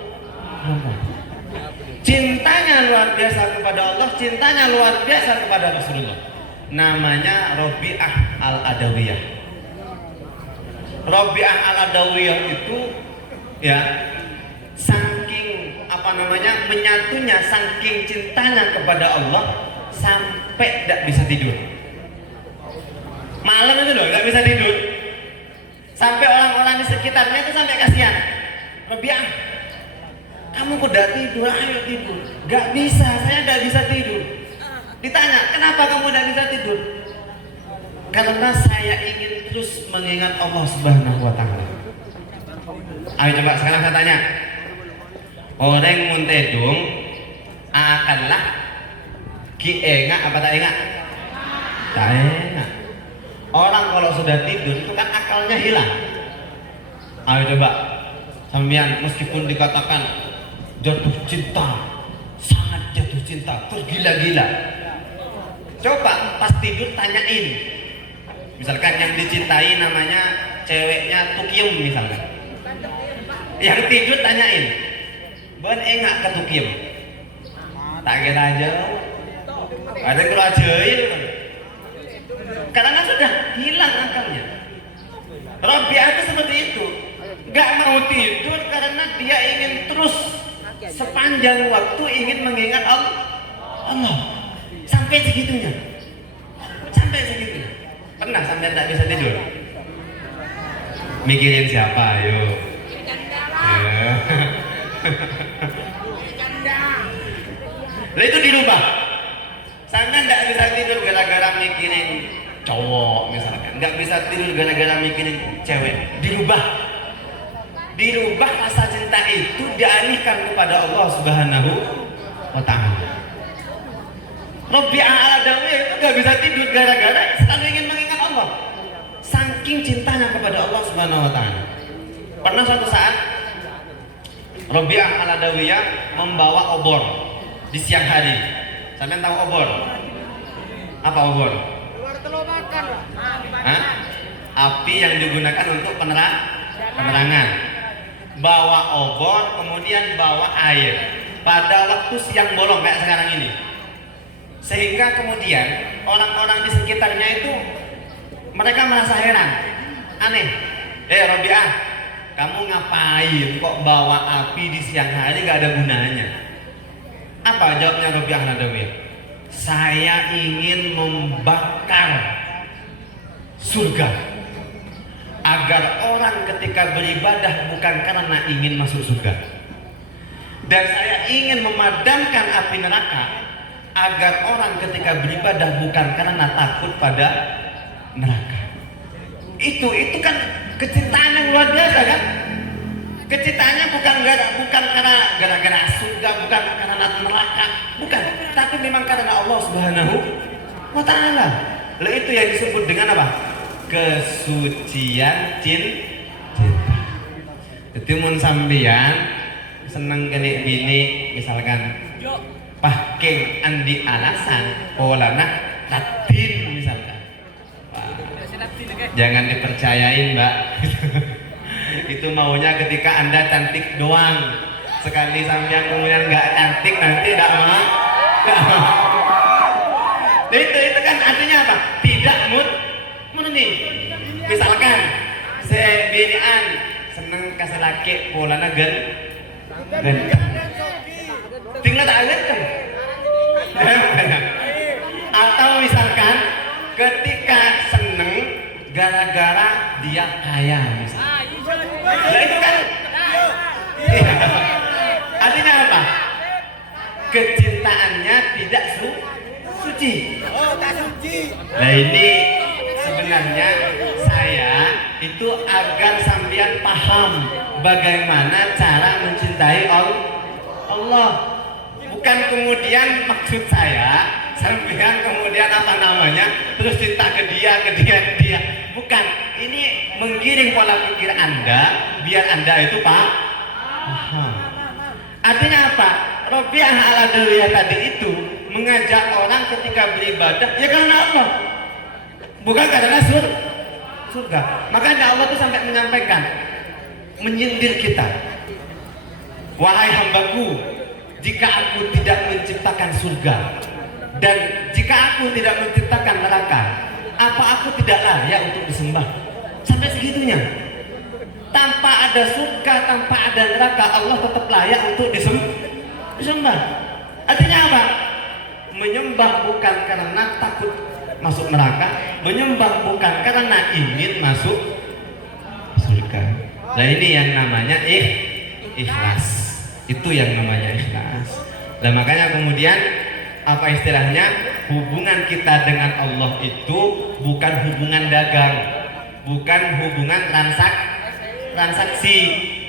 Cintanya luar biasa kepada Allah, cintanya luar biasa kepada Rasulullah. Namanya Rabi'ah al-Adawiyah. Rabi'ah al-Adawiyah itu ya saking menyatunya, saking cintanya kepada Allah sampai tidak bisa tidur. Malam itu loh, nggak bisa tidur. Sampai orang-orang di sekitarnya itu sampai kasihan. Rabi'ah, kamu kuda tidur, ayo tidur. Gak bisa, saya gak bisa tidur. Ditanya, kenapa kamu gak bisa tidur? Karena saya ingin terus mengingat Allah Subhanahu wa ta'ala. Ayo coba sekarang saya tanya. Orang muntedung akanlah ki enggak apa tak enggak? Tak enggak. Orang kalau sudah tidur itu kan akalnya hilang. Ayo coba sampean meskipun dikatakan jatuh cinta, sangat jatuh cinta, tergila-gila. Coba pas tidur tanyain. Misalkan yang dicintai namanya ceweknya Tukiem misalkan. Yang tidur tanyain, "Ben enggak ke Tukiem?" Tak kira aja. Ada kerajain. Karena sudah hilang akalnya. Rabi'ah itu seperti itu. Gak mau tidur karena dia ingin terus sepanjang waktu ingin mengingat Allah. Sampai segitunya. Sampai segitunya. Pernah sampai tak bisa tidur? Mikirin siapa? Ayo. Ya. Lalu itu dirubah. Sampai tidak bisa tidur gara-gara mikirin cowok misalkan, nggak bisa tidur gara-gara mikirin cewek. Dirubah rasa cinta itu dialihkan kepada Allah Subhanahu wa Ta'ala. Rabi'ah al-Adawiyah itu nggak bisa tidur gara-gara selalu ingin mengingat Allah. Saking cintanya kepada Allah Subhanahu wa Ta'ala. Pernah suatu saat Rabi'ah al-Adawiyah membawa obor di siang hari. Sampai tahu obor? Apa obor? Hah? Api yang digunakan untuk penerangan. Bawa obor, kemudian bawa air. Pada waktu siang bolong kayak sekarang ini. Sehingga kemudian orang-orang di sekitarnya itu mereka merasa heran. Aneh. Rabi'ah, kamu ngapain kok bawa api di siang hari gak ada gunanya? Apa jawabnya Rabi'ah al-Adawiyah? Saya ingin membakar surga agar orang ketika beribadah bukan karena ingin masuk surga, dan saya ingin memadamkan api neraka agar orang ketika beribadah bukan karena takut pada neraka. Itu kan kecintaan yang luar biasa kan? Kecintaannya bukan karena gara-gara surga, bukan karena neraka, bukan, tapi memang karena Allah Subhanahu wa Ta'ala. Lalu itu yang disebut dengan apa? Kesucian cinta. Itu mun sampeyan seneng kene bini misalkan pakai andi alasan polana tatin misalkan. Wah, jangan dipercayain, Mbak. Itu maunya ketika Anda cantik doang. Sekali sampean kemudian nggak cantik nanti tidak mau. Itu kan artinya apa? Tidak mood nih. Misalkan saya binian seneng kasih laki polana gen. Tinggal tak lihat kan? Atau misalkan ketika seneng gara-gara dia kaya misalnya. Nah, itu kan artinya apa? Kecintaannya tidak suci. Nah ini sebenarnya saya itu agar sampean paham bagaimana cara mencintai Allah. Bukan kemudian maksud saya sampean kemudian terus cinta ke dia. Bukan, ini menggiring pola pikir Anda biar Anda itu paham. Artinya apa? Rabi'ah al-Adawiyah tadi itu mengajak orang ketika beribadah ya karena Allah, bukan karena surga. Makanya Allah itu sampai menyampaikan, menyindir kita, wahai hambaku, jika aku tidak menciptakan surga dan jika aku tidak menciptakan neraka, apa aku tidak layak untuk disembah? Sampai segitunya. Tanpa ada surga, tanpa ada neraka, Allah tetap layak untuk disembah. Artinya apa? Menyembah bukan karena takut masuk neraka, menyembah bukan karena ingin masuk surga. Nah ini yang namanya ikhlas. Itu yang namanya ikhlas. Dan makanya kemudian apa istilahnya, hubungan kita dengan Allah itu bukan hubungan dagang, bukan hubungan transaksi.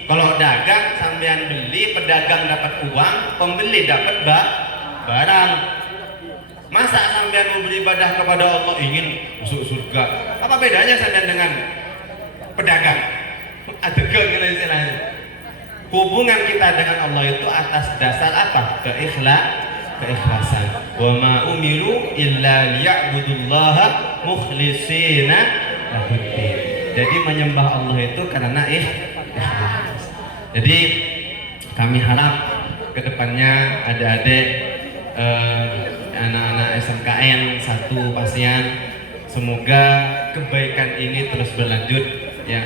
Kalau dagang sampean beli, pedagang dapat uang, pembeli dapat barang. Masa sampean mau beribadah kepada Allah ingin masuk surga? Apa bedanya sampean dengan pedagang? Adegang istilahnya. Hubungan kita dengan Allah itu atas dasar apa? Keikhlasan. Wa ma umiru illa liya'budullaha mukhlishina lahuddin. Jadi menyembah Allah itu karena ikhlas. Jadi kami harap kedepannya adik-adik anak-anak SMKN 1 Pasian. Semoga kebaikan ini terus berlanjut ya.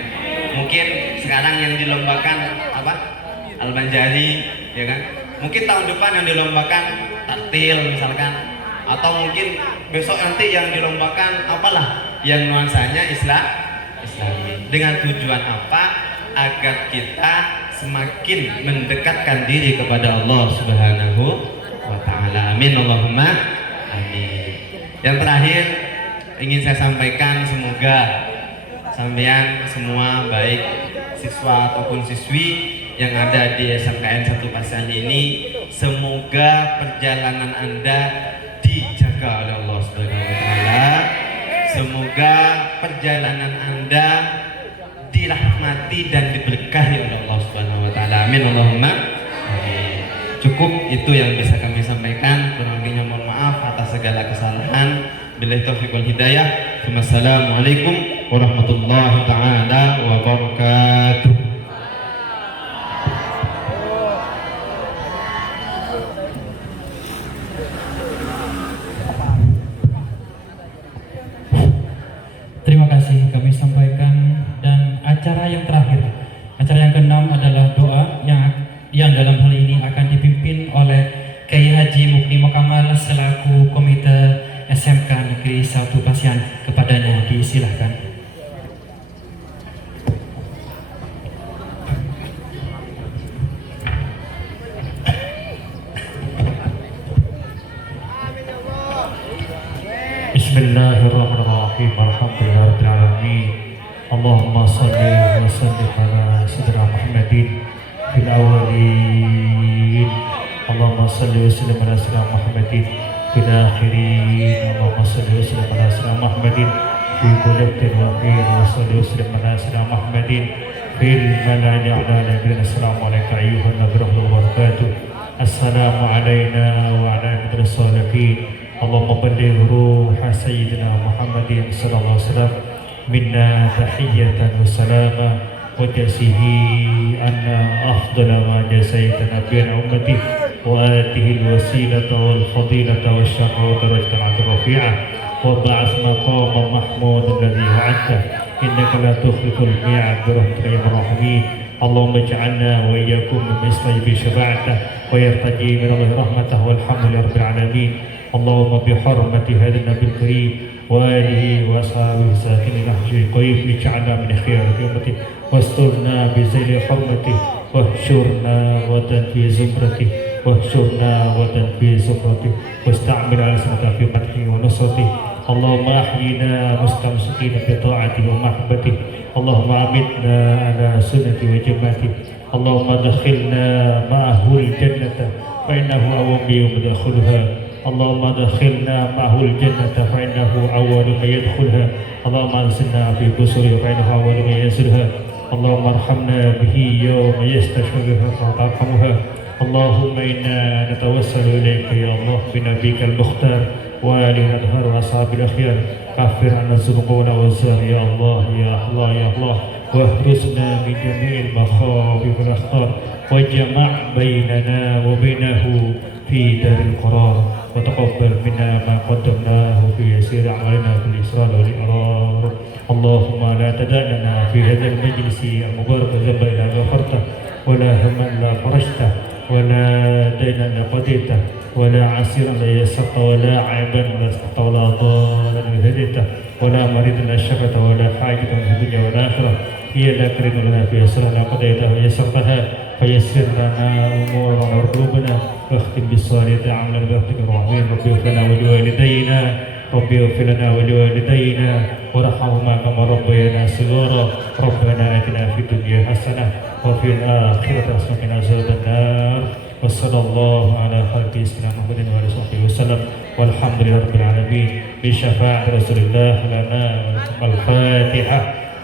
Mungkin sekarang yang dilombakan apa? Al-Banjari ya kan. Mungkin tahun depan yang dilombakan taktil misalkan, atau mungkin besok nanti yang dilombakan apalah yang nuansanya Islami. Dengan tujuan apa? Agar kita semakin mendekatkan diri kepada Allah Subhanahu wa taala. Amin Allahumma amin. Yang terakhir ingin saya sampaikan, semoga sampean semua baik siswa ataupun siswi yang ada di SMKN 1 Pasian ini, semoga perjalanan Anda dijaga oleh Allah Subhanahu wa taala. Semoga perjalanan Anda dirahmati dan diberkahi oleh Allah Subhanahu wa taala. Amin Allahumma amin. Cukup itu yang bisa kami sampaikan. Kurang lebihnya mohon maaf atas segala kesalahan. Billahi taufiq wal hidayah. Wassalamualaikum warahmatullahi taala wabarakatuh. Terima kasih kami sampaikan, dan acara yang terakhir, acara yang ke-6 adalah doa yang dalam hal ini akan dipimpin oleh Kiai Haji Mukni Mukamal selaku Komite SMK Negeri 1 Pasian. Kepadanya disilahkan. Bismillahirrahmanirrahim. Alhamdulillahirabbil alamin. Allahumma shalli wa sallim ala sayyidina Muhammadin fil awwalin. Allahumma shalli wa sallim ala sayyidina Muhammadin fil akhirin. Allahumma shalli wa sallim ala sayyidina Muhammadin fi kulli waqtin wa shalli wa sallim ala sayyidina Muhammadin fil mala'il a'la. Assalamu alayka ayyuhan nabiyyu wa barakatuh. Assalamu alayna wa ala ibadis shalihin. Allahumma balligh ruha sayyidina Muhammadin sallallahu alaihi wasallam minna tahiyatan wa salama wa jasihi anna afdala ma jazaita nabiyyan ummati wa atihi alwasilata wal fadilata wa syarra wa darajatan rafi'ah wa ba'ath maqama mahmud alladhi wa'adta innaka la tukhliful mi'ad bi rahmatika ya rahimin. Allahumma ij'alna wa iyyakum min istajibi syafa'atah wa yartaji min Allah rahmatah walhamdulillahi rabbil alamin. اللهم بحرمة هذا النبي الكريم وآله وأصحابه ساكن نهجه القيم اجعلنا من خيار أمته واسترنا بذيل حرمته واحشرنا غدا في زمرته واحشرنا غدا في زمرته واستعمل على سنة في مدحه ونصرته. اللهم أحينا مستمسكين بطاعته ومحبته. اللهم أمتنا على سنته وجماعته. اللهم دخلنا معه الجنة فإنه أول يوم يدخلها. اللهم ادخلنا معه الجنة فإنه أول من يدخلها. اللهم أرسلنا في بصره فإنه أول من ينزلها. اللهم ارحمنا به يوم يستشفى بها فترحمها. اللهم إنا نتوسل إليك يا الله بنبيك المختار وآله الأطهار وأصحاب الأخيار. كفر عنا الذنوب والأوزار يا الله يا الله يا الله، واحرسنا من جميع المخاوف والأخطار، واجمع بيننا وبينه في دار القرار، وتقبل منا ما قدمناه في يسير أعمالنا في الإسرار والإقرار. اللهم لا تدع لنا في هذا المجلس المبارك ذنبا إلا غفرته، ولا هما إلا فرجته، ولا دينا إلا قضيته، ولا عسيرا إلا يسرته، ولا عيبا إلا سترته، ولا ضالا إلا هديته، ولا مريضا إلا شفته، ولا حاجة في الدنيا والآخرة هي لا كريم لنا في يسرها قضيتها ويسرتها، فيسر لنا أمورنا وقلوبنا، واختم بالصالحات أعمالنا برحمتك الرحيم. ربي اغفر لنا ولوالدينا، ربي اغفر لنا ولوالدينا وارحمهما كما ربيانا صغارا. ربنا آتنا في الدنيا حسنة وفي الآخرة حسنة وقنا عذاب النار. وصلى الله على خلقه سيدنا محمد وعلى آله وصحبه وسلم والحمد لله رب العالمين بشفاعة رسول الله لنا. الفاتحة.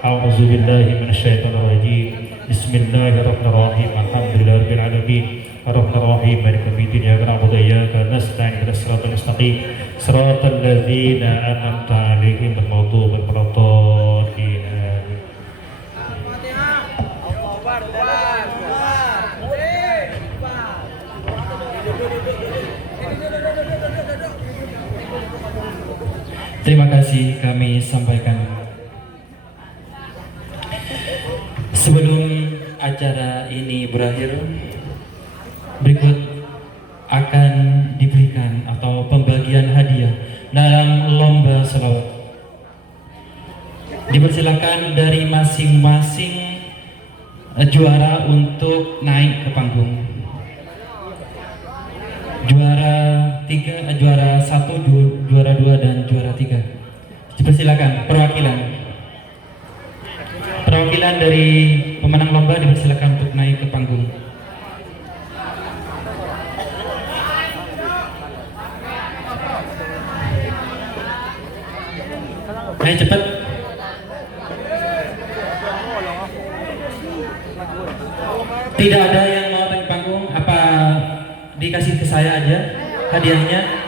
أعوذ بالله من الشيطان الرجيم. بسم الله الرحمن الرحيم. الحمد لله رب العالمين الرحمن الرحيم مالك يوم الدين. إياك نعبد وإياك نستعين اهدنا الصراط المستقيم صراط الذين أنعمت عليهم غير المغضوب عليهم ولا الضالين. آمين. Terima kasih kami sampaikan. Sebelum acara ini berakhir, berikut akan diberikan atau pembagian hadiah dalam lomba selawat. Dipersilakan dari masing-masing juara untuk naik ke panggung. Juara 3, juara 1, juara 2 dan juara 3. Dipersilakan perwakilan dari pemenang lomba dipersilakan untuk naik ke panggung. Ayo cepat. Tidak ada yang mau naik panggung? Apa dikasih ke saya aja hadiahnya?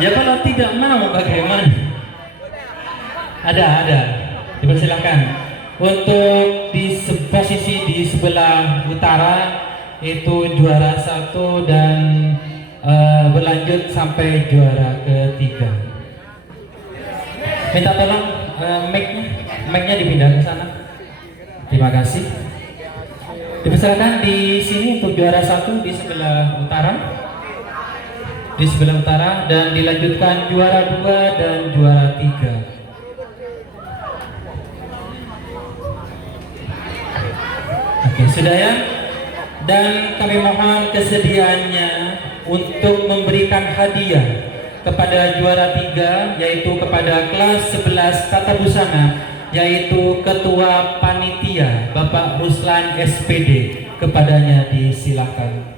Ya kalau tidak mau bagaimana? Ada. Dipersilakan. Untuk di posisi di sebelah utara itu juara 1 dan berlanjut sampai juara ketiga. Minta tolong mic-nya dipindah ke sana. Terima kasih. Dipersilakan di sini untuk juara 1 di sebelah utara, dan dilanjutkan juara 2 dan juara 3. Oke, sudah ya. Dan kami mohon kesediaannya untuk memberikan hadiah kepada juara 3, yaitu kepada kelas 11 Tata Busana, yaitu Ketua Panitia Bapak Ruslan SPD. Kepadanya disilahkan.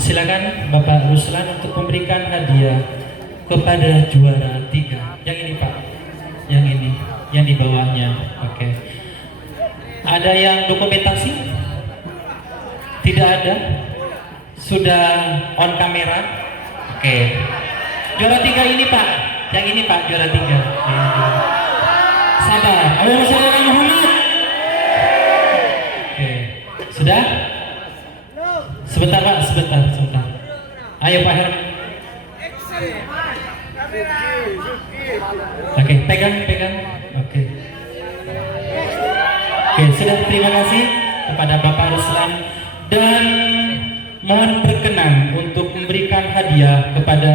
Silakan Bapak Ruslan untuk memberikan hadiah kepada juara 3. Yang ini Pak, yang ini, yang di bawahnya. Oke. Ada yang dokumentasi? Tidak ada? Sudah on kamera? Oke. Juara 3 ini Pak, yang ini Pak, juara 3. Sabar. Allahumma sholli ala Muhammad. Oke. Sudah? Sebentar Pak, sebentar. Ayo Pak Herman. Oke, pegang. Oke, sudah, terima kasih kepada Bapak Ruslan, dan mohon berkenan untuk memberikan hadiah kepada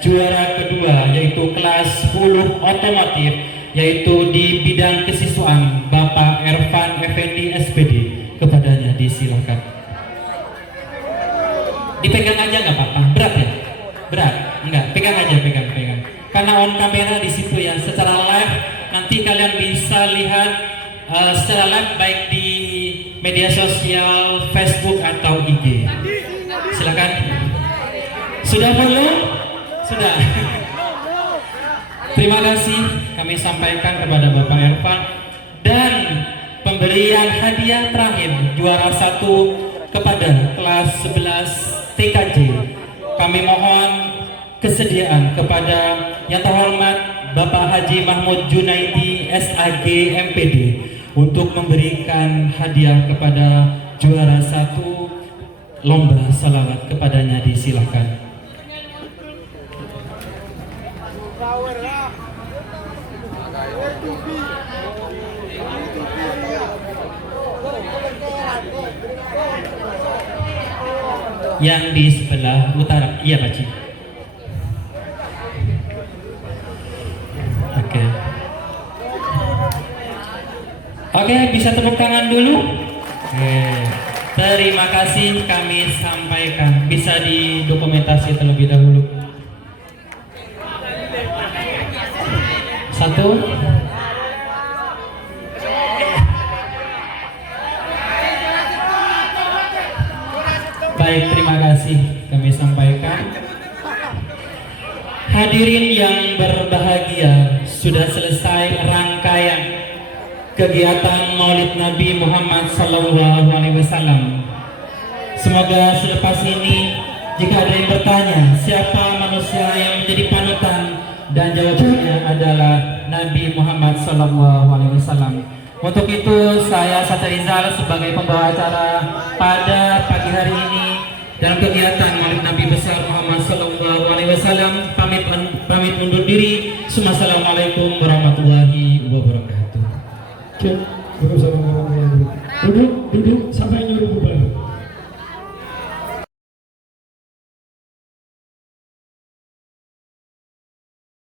juara kedua, yaitu kelas 10 otomotif, yaitu di bidang kesiswaan Bapak Ervan Effendi SPD. Kepadanya disilahkan. Dipegang aja nggak apa-apa, berat ya? Berat? Enggak, pegang aja, pegang. Karena on kamera di situ ya, secara live nanti kalian bisa lihat secara live baik di media sosial Facebook atau IG. Silakan. Sudah belum? Sudah. Terima kasih kami sampaikan kepada Bapak Ervan, dan pemberian hadiah terakhir juara 1 kepada kelas 11 TKJ. Kami mohon kesediaan kepada yang terhormat Bapak Haji Mahmud Junaidi SAG MPD untuk memberikan hadiah kepada juara 1 lomba salawat. Kepadanya disilahkan. Yang di sebelah utara, iya Pak Cik. Oke, bisa tepuk tangan dulu. Terima kasih kami sampaikan. Bisa didokumentasi terlebih dahulu. 1. Baik, terima kasih kami sampaikan. Hadirin yang berbahagia, sudah selesai rangkaian kegiatan Maulid Nabi Muhammad SAW. Semoga selepas ini, jika ada yang bertanya siapa manusia yang menjadi panutan, dan jawabannya adalah Nabi Muhammad SAW. Untuk itu saya Sasa Rizal sebagai pembawa acara pada pagi hari ini dalam kegiatan Maulid Nabi besar Muhammad Sallallahu Alaihi Wasallam pamit undur diri. Assalamualaikum warahmatullahi wabarakatuh. Duduk sampai nyuruh bubar.